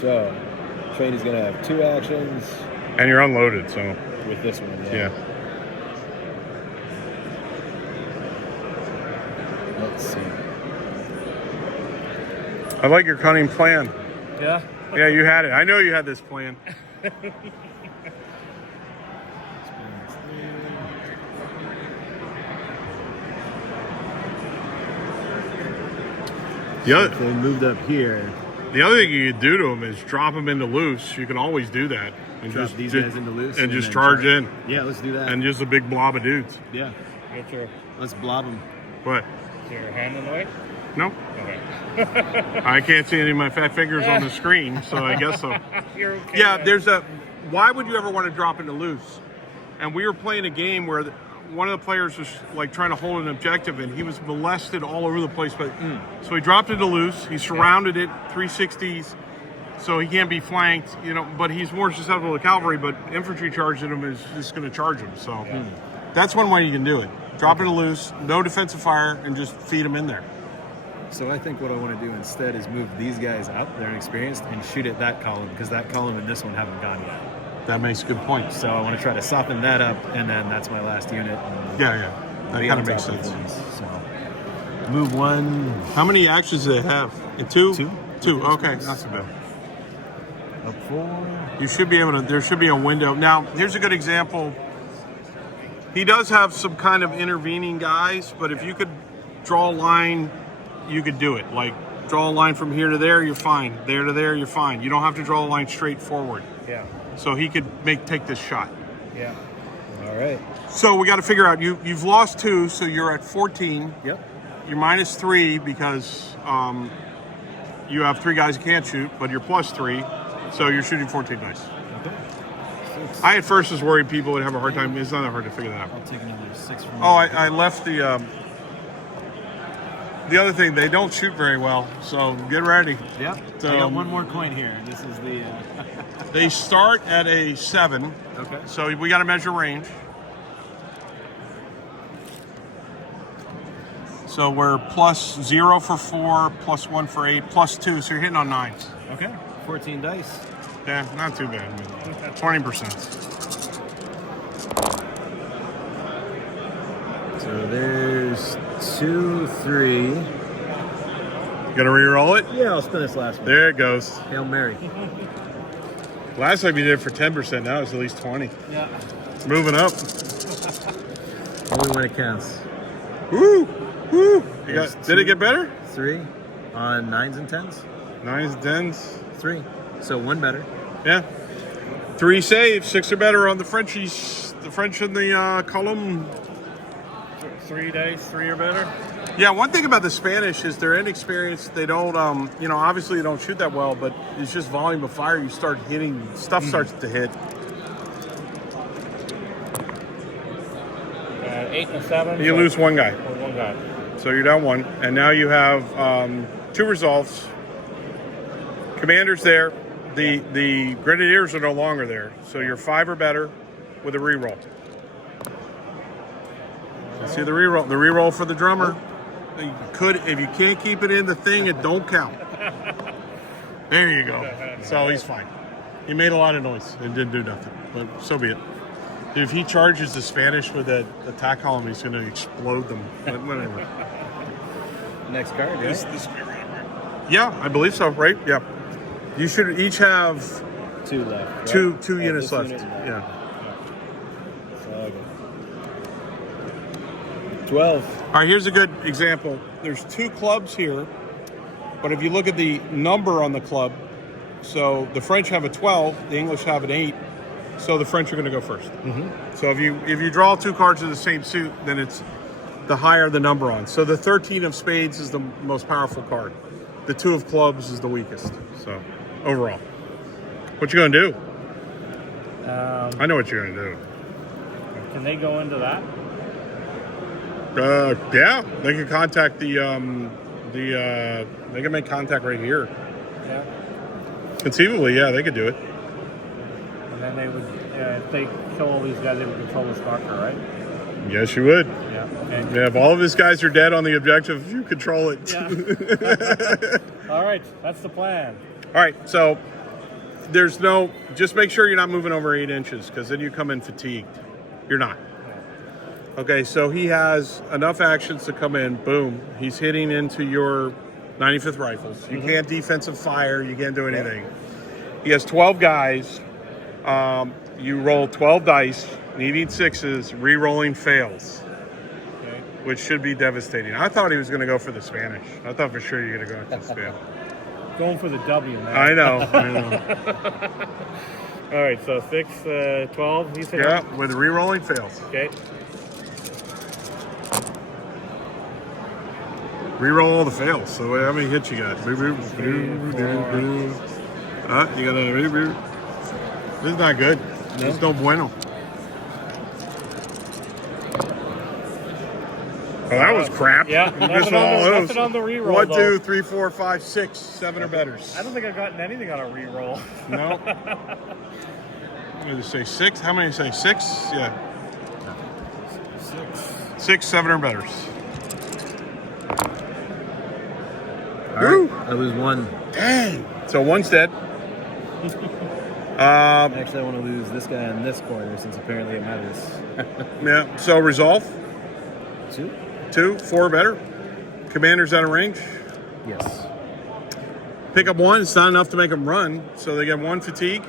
So, trained is going to have 2 actions And you're unloaded, so with this one. yeah. Let's see. I like your cunning plan. Yeah. Yeah, you had it. I know you had this plan. They moved up here. The other thing you could do to them is drop them into loose. You can always do that. And Drop just these guys into loose. and just then charge in. Yeah, let's do that. And just a big blob of dudes. yeah, Get let's blob them. What? your hand in the way. No? Okay. I can't see any of my fat fingers on the screen, so I guess so. You're okay. Yeah, why would you ever want to drop into loose? And we were playing a game where one of the players was like trying to hold an objective, and he was molested all over the place. But so he dropped into loose. He surrounded it, 360s, so he can't be flanked. But he's more susceptible to cavalry. But infantry charging him is just going to charge him. So that's one way you can do it. Drop into loose, no defensive fire, and just feed him in there. So I think what I want to do instead is move these guys up. They're inexperienced and shoot at that column because that column and this one haven't gone yet. That makes a good point. So I want to try to soften that up, and then that's my last unit. And Yeah, that be kind on of makes top of sense. things. So move one How many actions do they have? 2? Two. 2. Okay, not so bad. up 4. You should be able to. There should be a window. Now, here's a good example. He does have some kind of intervening guys, but if you could draw a line, you could do it. Like draw a line from here to there, you're fine. There to there, you're fine. You don't have to draw a line straight forward. Yeah. So he could take this shot. Yeah. All right. So we got to figure out, you've lost 2, so you're at 14. Yep. You're minus 3 because you have 3 guys who can't shoot, but you're plus 3, so you're shooting 14 dice. Okay. 6. I at first was worried people would have a hard time. It's not that hard to figure that out. I'll take another 6 from Oh, I left the other thing. They don't shoot very well, so get ready. Yep. So, I got one more coin here. This is the. They start at a 7. Okay. So we got to measure range. So we're plus 0 for 4, plus 1 for 8, plus 2. So you're hitting on 9s. Okay. 14 dice. Yeah, not too bad. 20%. So there's 2, 3. You gonna re-roll it? Yeah, I'll spin this last one. There it goes. Hail Mary. Last time you did it for 10%. Now it's at least 20. Yeah. It's moving up. Only when it counts. Woo! Woo! There's Did it 2, get better? 3 on 9s and 10s. 9s, 10s. 3. So 1 better. Yeah. 3 saves, 6 or better on the Frenchies. The French in the column. 3 dice, 3 or better. Yeah, one thing about the Spanish is they're inexperienced. They don't, obviously they don't shoot that well, but it's just volume of fire. You start hitting, stuff starts to hit. 8 and a 7. You lose 1 guy. Or 1 guy. So you're down 1. And now you have 2 resolves. Commander's there. The Grenadiers are no longer there. So you're 5 or better with a reroll. You see the reroll. The reroll for the drummer. You could, if you can't keep it in the thing, it don't count. There you go. So he's fine. He made a lot of noise and didn't do nothing. But so be it. If he charges the Spanish with the attack column, he's going to explode them. But whatever. Next card, right? Yeah, I believe so, right? Yeah. You should each have 2 left. two Right? units This left. unit? Yeah. So, okay. 12. All right, here's a good example. There's 2 clubs here, but if you look at the number on the club, so the French have a 12, the English have an 8, so the French are going to go first. Mm-hmm. So if you draw 2 cards of the same suit, then it's the higher the number on. So the 13 of spades is the most powerful card. The 2 of clubs is the weakest. So overall, what you going to do? I know what you're going to do. Can they go into that? Yeah, they can contact they can make contact right here. Yeah. Conceivably, yeah, they could do it. And then they would, if they kill all these guys, they would control this marker, right? Yes, you would. Yeah. Okay. Yeah, if all of his guys are dead on the objective, you control it. Yeah. All right, that's the plan. All right, so just make sure you're not moving over 8 inches, because then you come in fatigued. You're not. Okay, so he has enough actions to come in. Boom. He's hitting into your 95th Rifles. You can't defensive fire. You can't do anything. He has 12 guys. You roll 12 dice, needing 6s, re-rolling fails, which should be devastating. I thought he was going to go for the Spanish. I thought for sure you were going to go with the Spanish. Going for the W, man. I know. All right, so 6, 12, you said? Yeah, with re-rolling fails. Okay. Reroll all the fails. So how many hits you got? You got a. This is not good. No? It's no bueno. Oh, that was crap. Yeah, You missed all those. nothing on the reroll. 1, though. 2, 3, 4, 5, 6, 7 or better. I don't think I've gotten anything on a reroll. No. What did you say? 6? How many say? 6? Yeah. 6, 7 or better. All right. I lose 1. Dang. So 1's dead. Actually, I want to lose this guy in this corner since apparently it matters. Yeah. So resolve. 2? 2, 4 or better. Commander's out of range. Yes. Pick up 1. It's not enough to make them run, so they get 1 fatigue.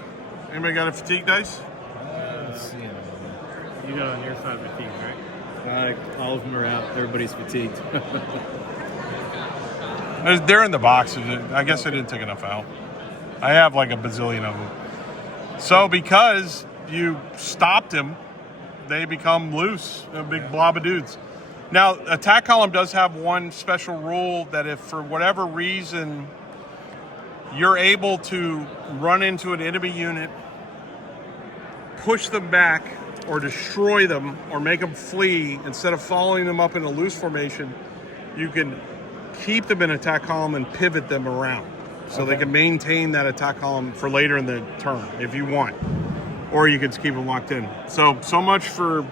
Anybody got a fatigue dice? Let's see. You got on your side fatigue, right? All of them are out. Everybody's fatigued. They're in the boxes. I guess I didn't take enough out. I have like a bazillion of them. So because you stopped them, they become loose, a big blob of dudes. Now, attack column does have one special rule that if for whatever reason you're able to run into an enemy unit, push them back, or destroy them, or make them flee, instead of following them up in a loose formation, you can keep them in attack column and pivot them around. So they can maintain that attack column for later in the turn, if you want. Or you could just keep them locked in. So much for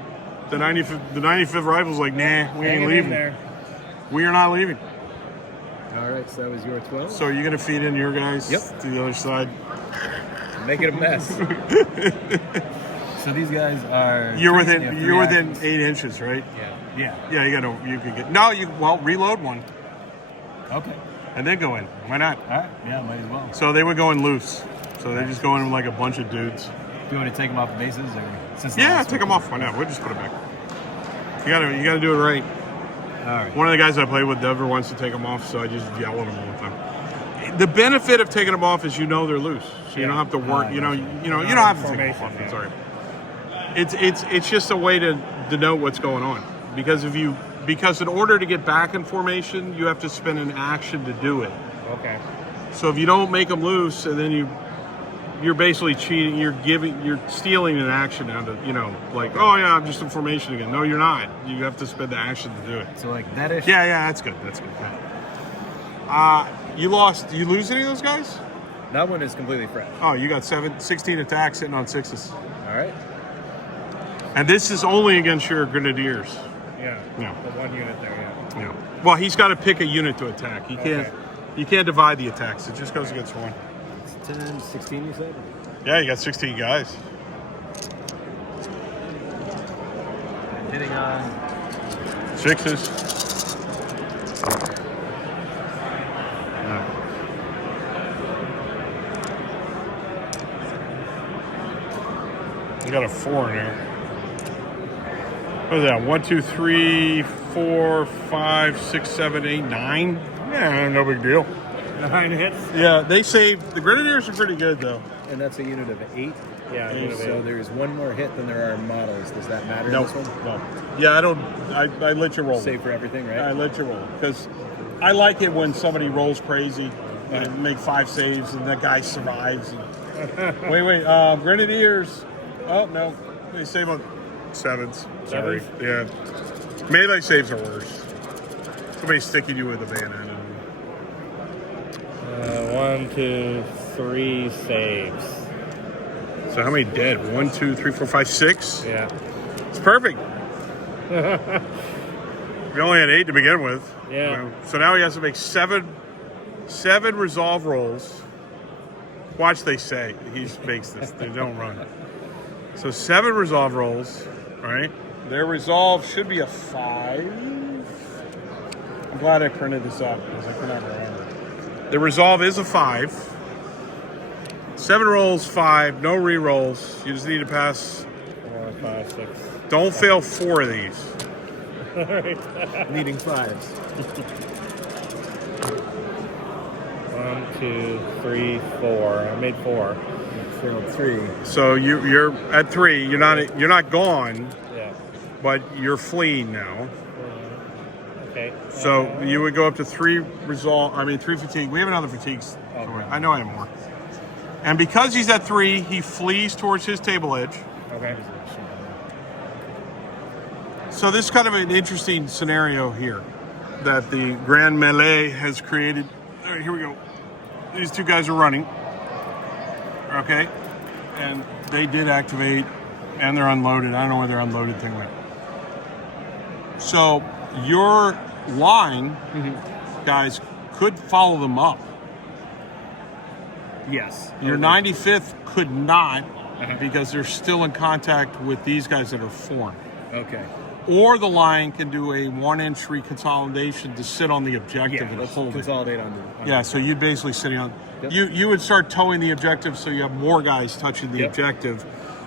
the 95th Rifles, like, nah, we ain't leaving. There. We are not leaving. All right, so that was your 12. So you're going to feed in your guys to the other side? Make it a mess. So these guys are. You're within 8 inches, right? Yeah. Yeah, you could get. No, reload one Okay. and then go in. Why not? All right. Yeah, might as well. So they would go in loose. So they just go in like a bunch of dudes. Do you want to take them off the bases, or since Yeah, take them off. Why not? We'll just put it back. You gotta do it right. All right. One of the guys I play with never wants to take them off, so I just yell at him all the time. The benefit of taking them off is they're loose, so you don't have to work. You don't have to take them off. I'm sorry. It's just a way to denote what's going on, because in order to get back in formation, you have to spend an action to do it. Okay. So if you don't make them loose, and then you're basically cheating. You're stealing an action out of, like, oh yeah, I'm just in formation again. No, you're not. You have to spend the action to do it. So like that ish. Yeah, that's good. That's good. You lost. Did you lose any of those guys? That one is completely fresh. Oh, you got 16 attacks sitting on 6s. All right. And this is only against your grenadiers. Yeah. Yeah. The one unit there, yeah. Yeah. Well, he's got to pick a unit to attack. He can't. Okay. You can't divide the attacks. It just goes against one. 10, 16, you said? Yeah, you got 16 guys. Hitting on. 6s. You got a 4 in there. What is that? 1, 2, 3, 4, 5, 6, 7, 8, 9? Yeah, no big deal. 9 hits? Yeah, they saved. The Grenadiers are pretty good, though. And that's a unit of 8? Yeah, So there's one more hit than there are models. Does that matter No, in this one? no. Yeah, I don't. I let you roll. Save for everything, right? I let you roll. Because I like it when somebody rolls crazy and make 5 saves and that guy survives. And, wait. Grenadiers. Oh, no. They save on 7s. Sorry. Yeah. Melee saves are worse. Somebody's sticking you with a bayonet. 1, 2, 3 saves. So how many dead? 1, 2, 3, 4, 5, 6? Yeah. It's perfect. We only had 8 to begin with. Yeah. So now he has to make 7 resolve rolls. Watch they say. He makes this. They don't run. So 7 resolve rolls, right? Their resolve should be a 5. I'm glad I printed this up because I cannot remember. The resolve is a 5. 7 rolls, 5, no re-rolls. You just need to pass. 4, 5, 6. Don't fail 4 of these. Needing 5s. 1, 2, 3, 4. I made 4. Failed 3. So you're at 3. You're not gone, Yeah. but you're fleeing now. Okay. So you would go up to 3 fatigue. We have another fatigues. Okay. I know I have more. And because he's at 3, he flees towards his table edge. Okay. So this is kind of an interesting scenario here that the Grand Melee has created. All right, here we go. These 2 guys are running. Okay. And they did activate, and they're unloaded. I don't know where their unloaded thing went. So your line, guys, could follow them up. Yes. Your 95th could not, because they're still in contact with these guys that are formed. Okay. Or the line can do a 1-inch reconsolidation to sit on the objective and let's hold it. consolidate on the... Yeah, so you'd basically sitting on... Yep. You would start towing the objective so you have more guys touching the objective.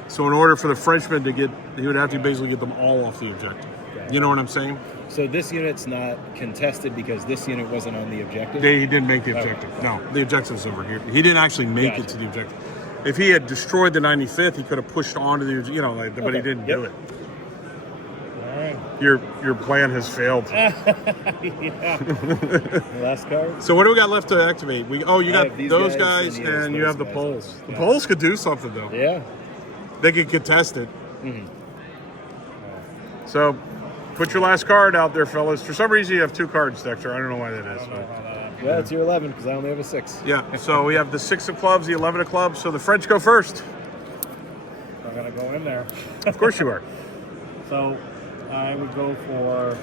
So in order for the Frenchman to get... He would have to basically get them all off the objective. Gotcha. You know what I'm saying? So this unit's not contested because this unit wasn't on the objective? He didn't make the objective. No, the objective's over here. He didn't actually make it to the objective. If he had destroyed the 95th, he could have pushed onto the, but he didn't do it. All right. Your plan has failed. Last card? So what do we got left to activate? You got have these those guys guys, and and you those have the guys. poles. The poles could do something, though. Yeah. They could contest it. So put your last card out there, fellas. For some reason, you have 2 cards, Dexter. I don't know why that is. Well, it's your 11 because I only have a 6. Yeah, so we have the 6 of clubs, the 11 of clubs. So the French go first. I'm gonna go in there. Of course you are. So I would go for.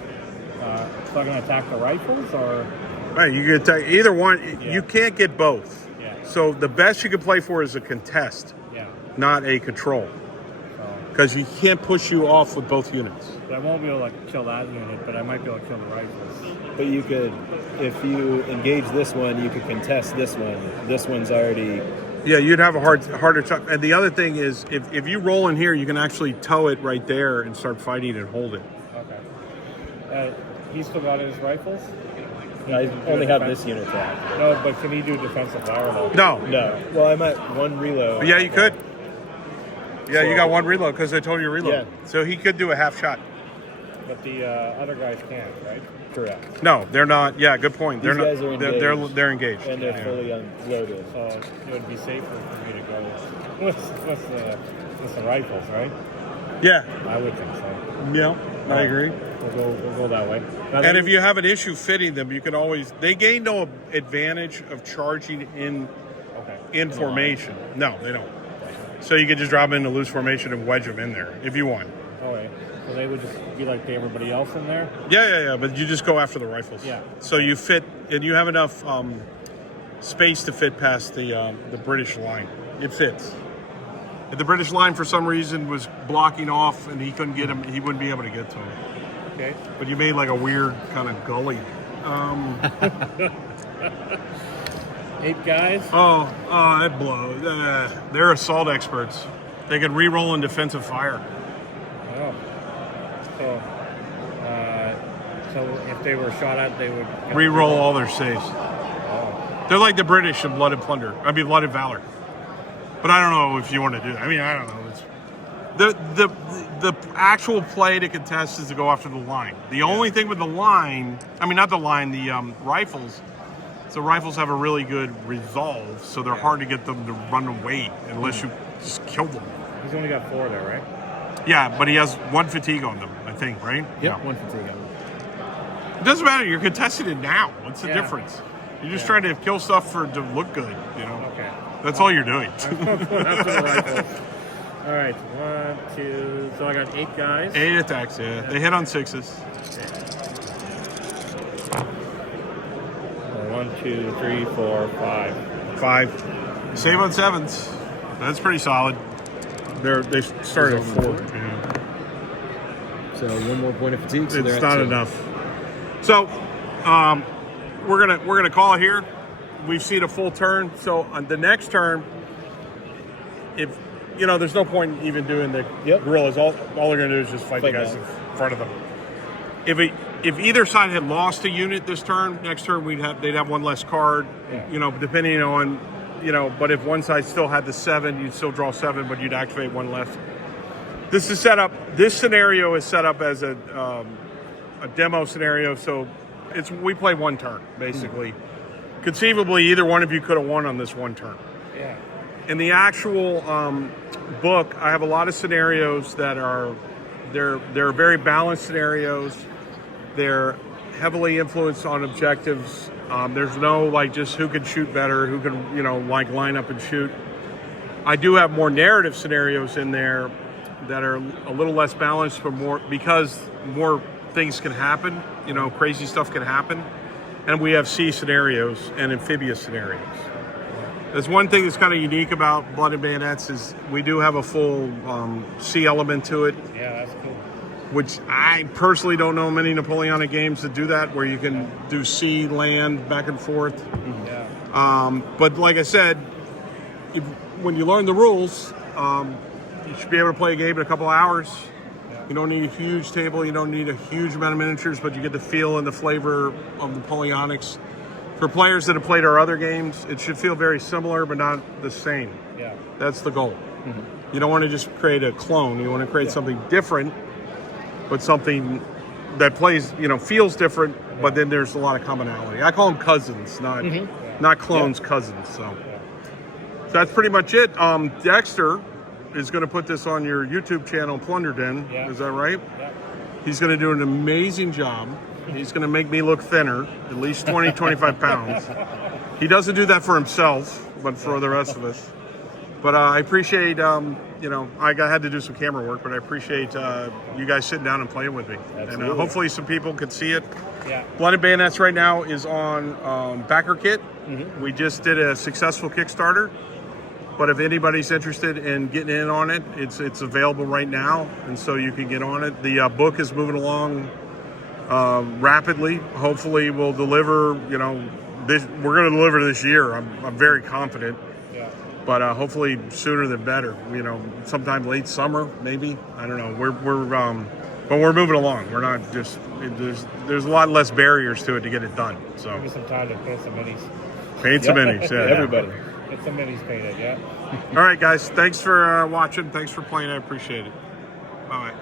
So I'm gonna attack the rifles, or Right, you can attack either one. You can't get both. Yeah. So the best you can play for is a contest, yeah. not a control. So Because you can't push you off with both units. I won't be able to kill that unit, but I might be able to kill the rifles. But you could, if you engage this one, you could contest this one. This one's already... Yeah, you'd have a harder time. And the other thing is, if you roll in here, you can actually tow it right there and start fighting and hold it. Okay. He's still got his rifles? I only have this unit to activate. No, but can he do defensive fire though? No. No. Well, I'm at 1 reload. Yeah, you could. Yeah, you got 1 reload because I told you to reload. Yeah. So he could do a half shot. But the other guys can't, right? Correct. No, they're not. Yeah, good point. These They're guys not. are They're engaged. they're engaged. And they're fully unloaded. So it would be safer for me to go with the rifles, right? Yeah. I would think so. Yeah, I agree. We'll go that way. Now, And if you have an issue fitting them, you can always. They gain no advantage of charging in formation. No, they don't. So you could just drop them into loose formation and wedge them in there if you want. okay. So they would just be like everybody else in there? Yeah. But you just go after the rifles. Yeah. So you fit, and you have enough space to fit past the British line. It fits. If the British line for some reason was blocking off and he couldn't get him, he wouldn't be able to get to him. Okay. But you made like a weird kind of gully. 8 guys? That blows. They're assault experts. They can re-roll in defensive fire. Oh. So if they were shot at, they would Re-roll all their saves. Oh. They're like the British in Blood and Plunder. Blood and Valor. But I don't know if you want to do that. I don't know. The actual play to contest is to go after the line. The only thing with the line, not the line, the rifles. So rifles have a really good resolve, so they're hard to get them to run away unless you just kill them. He's only got 4 there, right? Yeah, but he has 1 fatigue on them, I think, right? Yep, Yeah. 1 fatigue. It doesn't matter. You're contesting it now. What's the difference? You're just trying to kill stuff to look good, Okay. That's all you're doing. After the rifles. All right, 1, 2. So I got 8 guys. 8 attacks, yeah. They hit on 6s. 1, 2, 3, 4, 5. 5. Save on 7s. That's pretty solid. They started at 4. Yeah. So 1 more point of fatigue. So It's not enough. So we're gonna call it here. We've seen a full turn. So on the next turn, if there's no point in even doing the guerrillas. All they're gonna do is just fight the guys in front of them. If either side had lost a unit this turn, next turn they'd have 1 less card. Yeah. Depending on but if one side still had the 7, you'd still draw 7, but you'd activate 1 less. This scenario is set up as a demo scenario, so we play 1 turn basically. Conceivably, either one of you could have won on this 1 turn. Yeah. In the actual book, I have a lot of scenarios that they're very balanced scenarios. They're heavily influenced on objectives. There's no just who can shoot better, who can line up and shoot. I do have more narrative scenarios in there that are a little less balanced, but because more things can happen. Crazy stuff can happen, and we have sea scenarios and amphibious scenarios. There's one thing that's kind of unique about Blood and Bayonets is we do have a full sea element to it. Yeah, that's cool. Which I personally don't know many Napoleonic games that do that, where you can do sea, land, back and forth. Yeah. But like I said, when you learn the rules, you should be able to play a game in a couple of hours. Yeah. You don't need a huge table. You don't need a huge amount of miniatures, but you get the feel and the flavor of the Napoleonics. For players that have played our other games, it should feel very similar, but not the same. Yeah. That's the goal. You don't want to just create a clone. You want to create something different, but something that plays, feels different, but then there's a lot of commonality. I call them cousins, not clones, cousins. So that's pretty much it. Dexter is going to put this on your YouTube channel, Plunder Den. Yeah. Is that right? Yeah. He's going to do an amazing job. He's going to make me look thinner, at least 20, 25 pounds. He doesn't do that for himself, but for the rest of us. But I appreciate, I had to do some camera work, but I appreciate you guys sitting down and playing with me. Absolutely. And hopefully some people could see it. Yeah. Blood&Bayonets right now is on Backer Kit. We just did a successful Kickstarter. But if anybody's interested in getting in on it, it's available right now, and so you can get on it. The book is moving along rapidly. Hopefully, we'll deliver. We're going to deliver this year. I'm very confident. Yeah. But hopefully sooner than better. Sometime late summer, maybe. I don't know. But we're moving along. We're not just. There's a lot less barriers to it to get it done. So Give me some time to paint some minis. paint some minis. Yeah. Everybody. Get some minis painted, yeah. All right, guys. Thanks for watching. Thanks for playing. I appreciate it. Bye.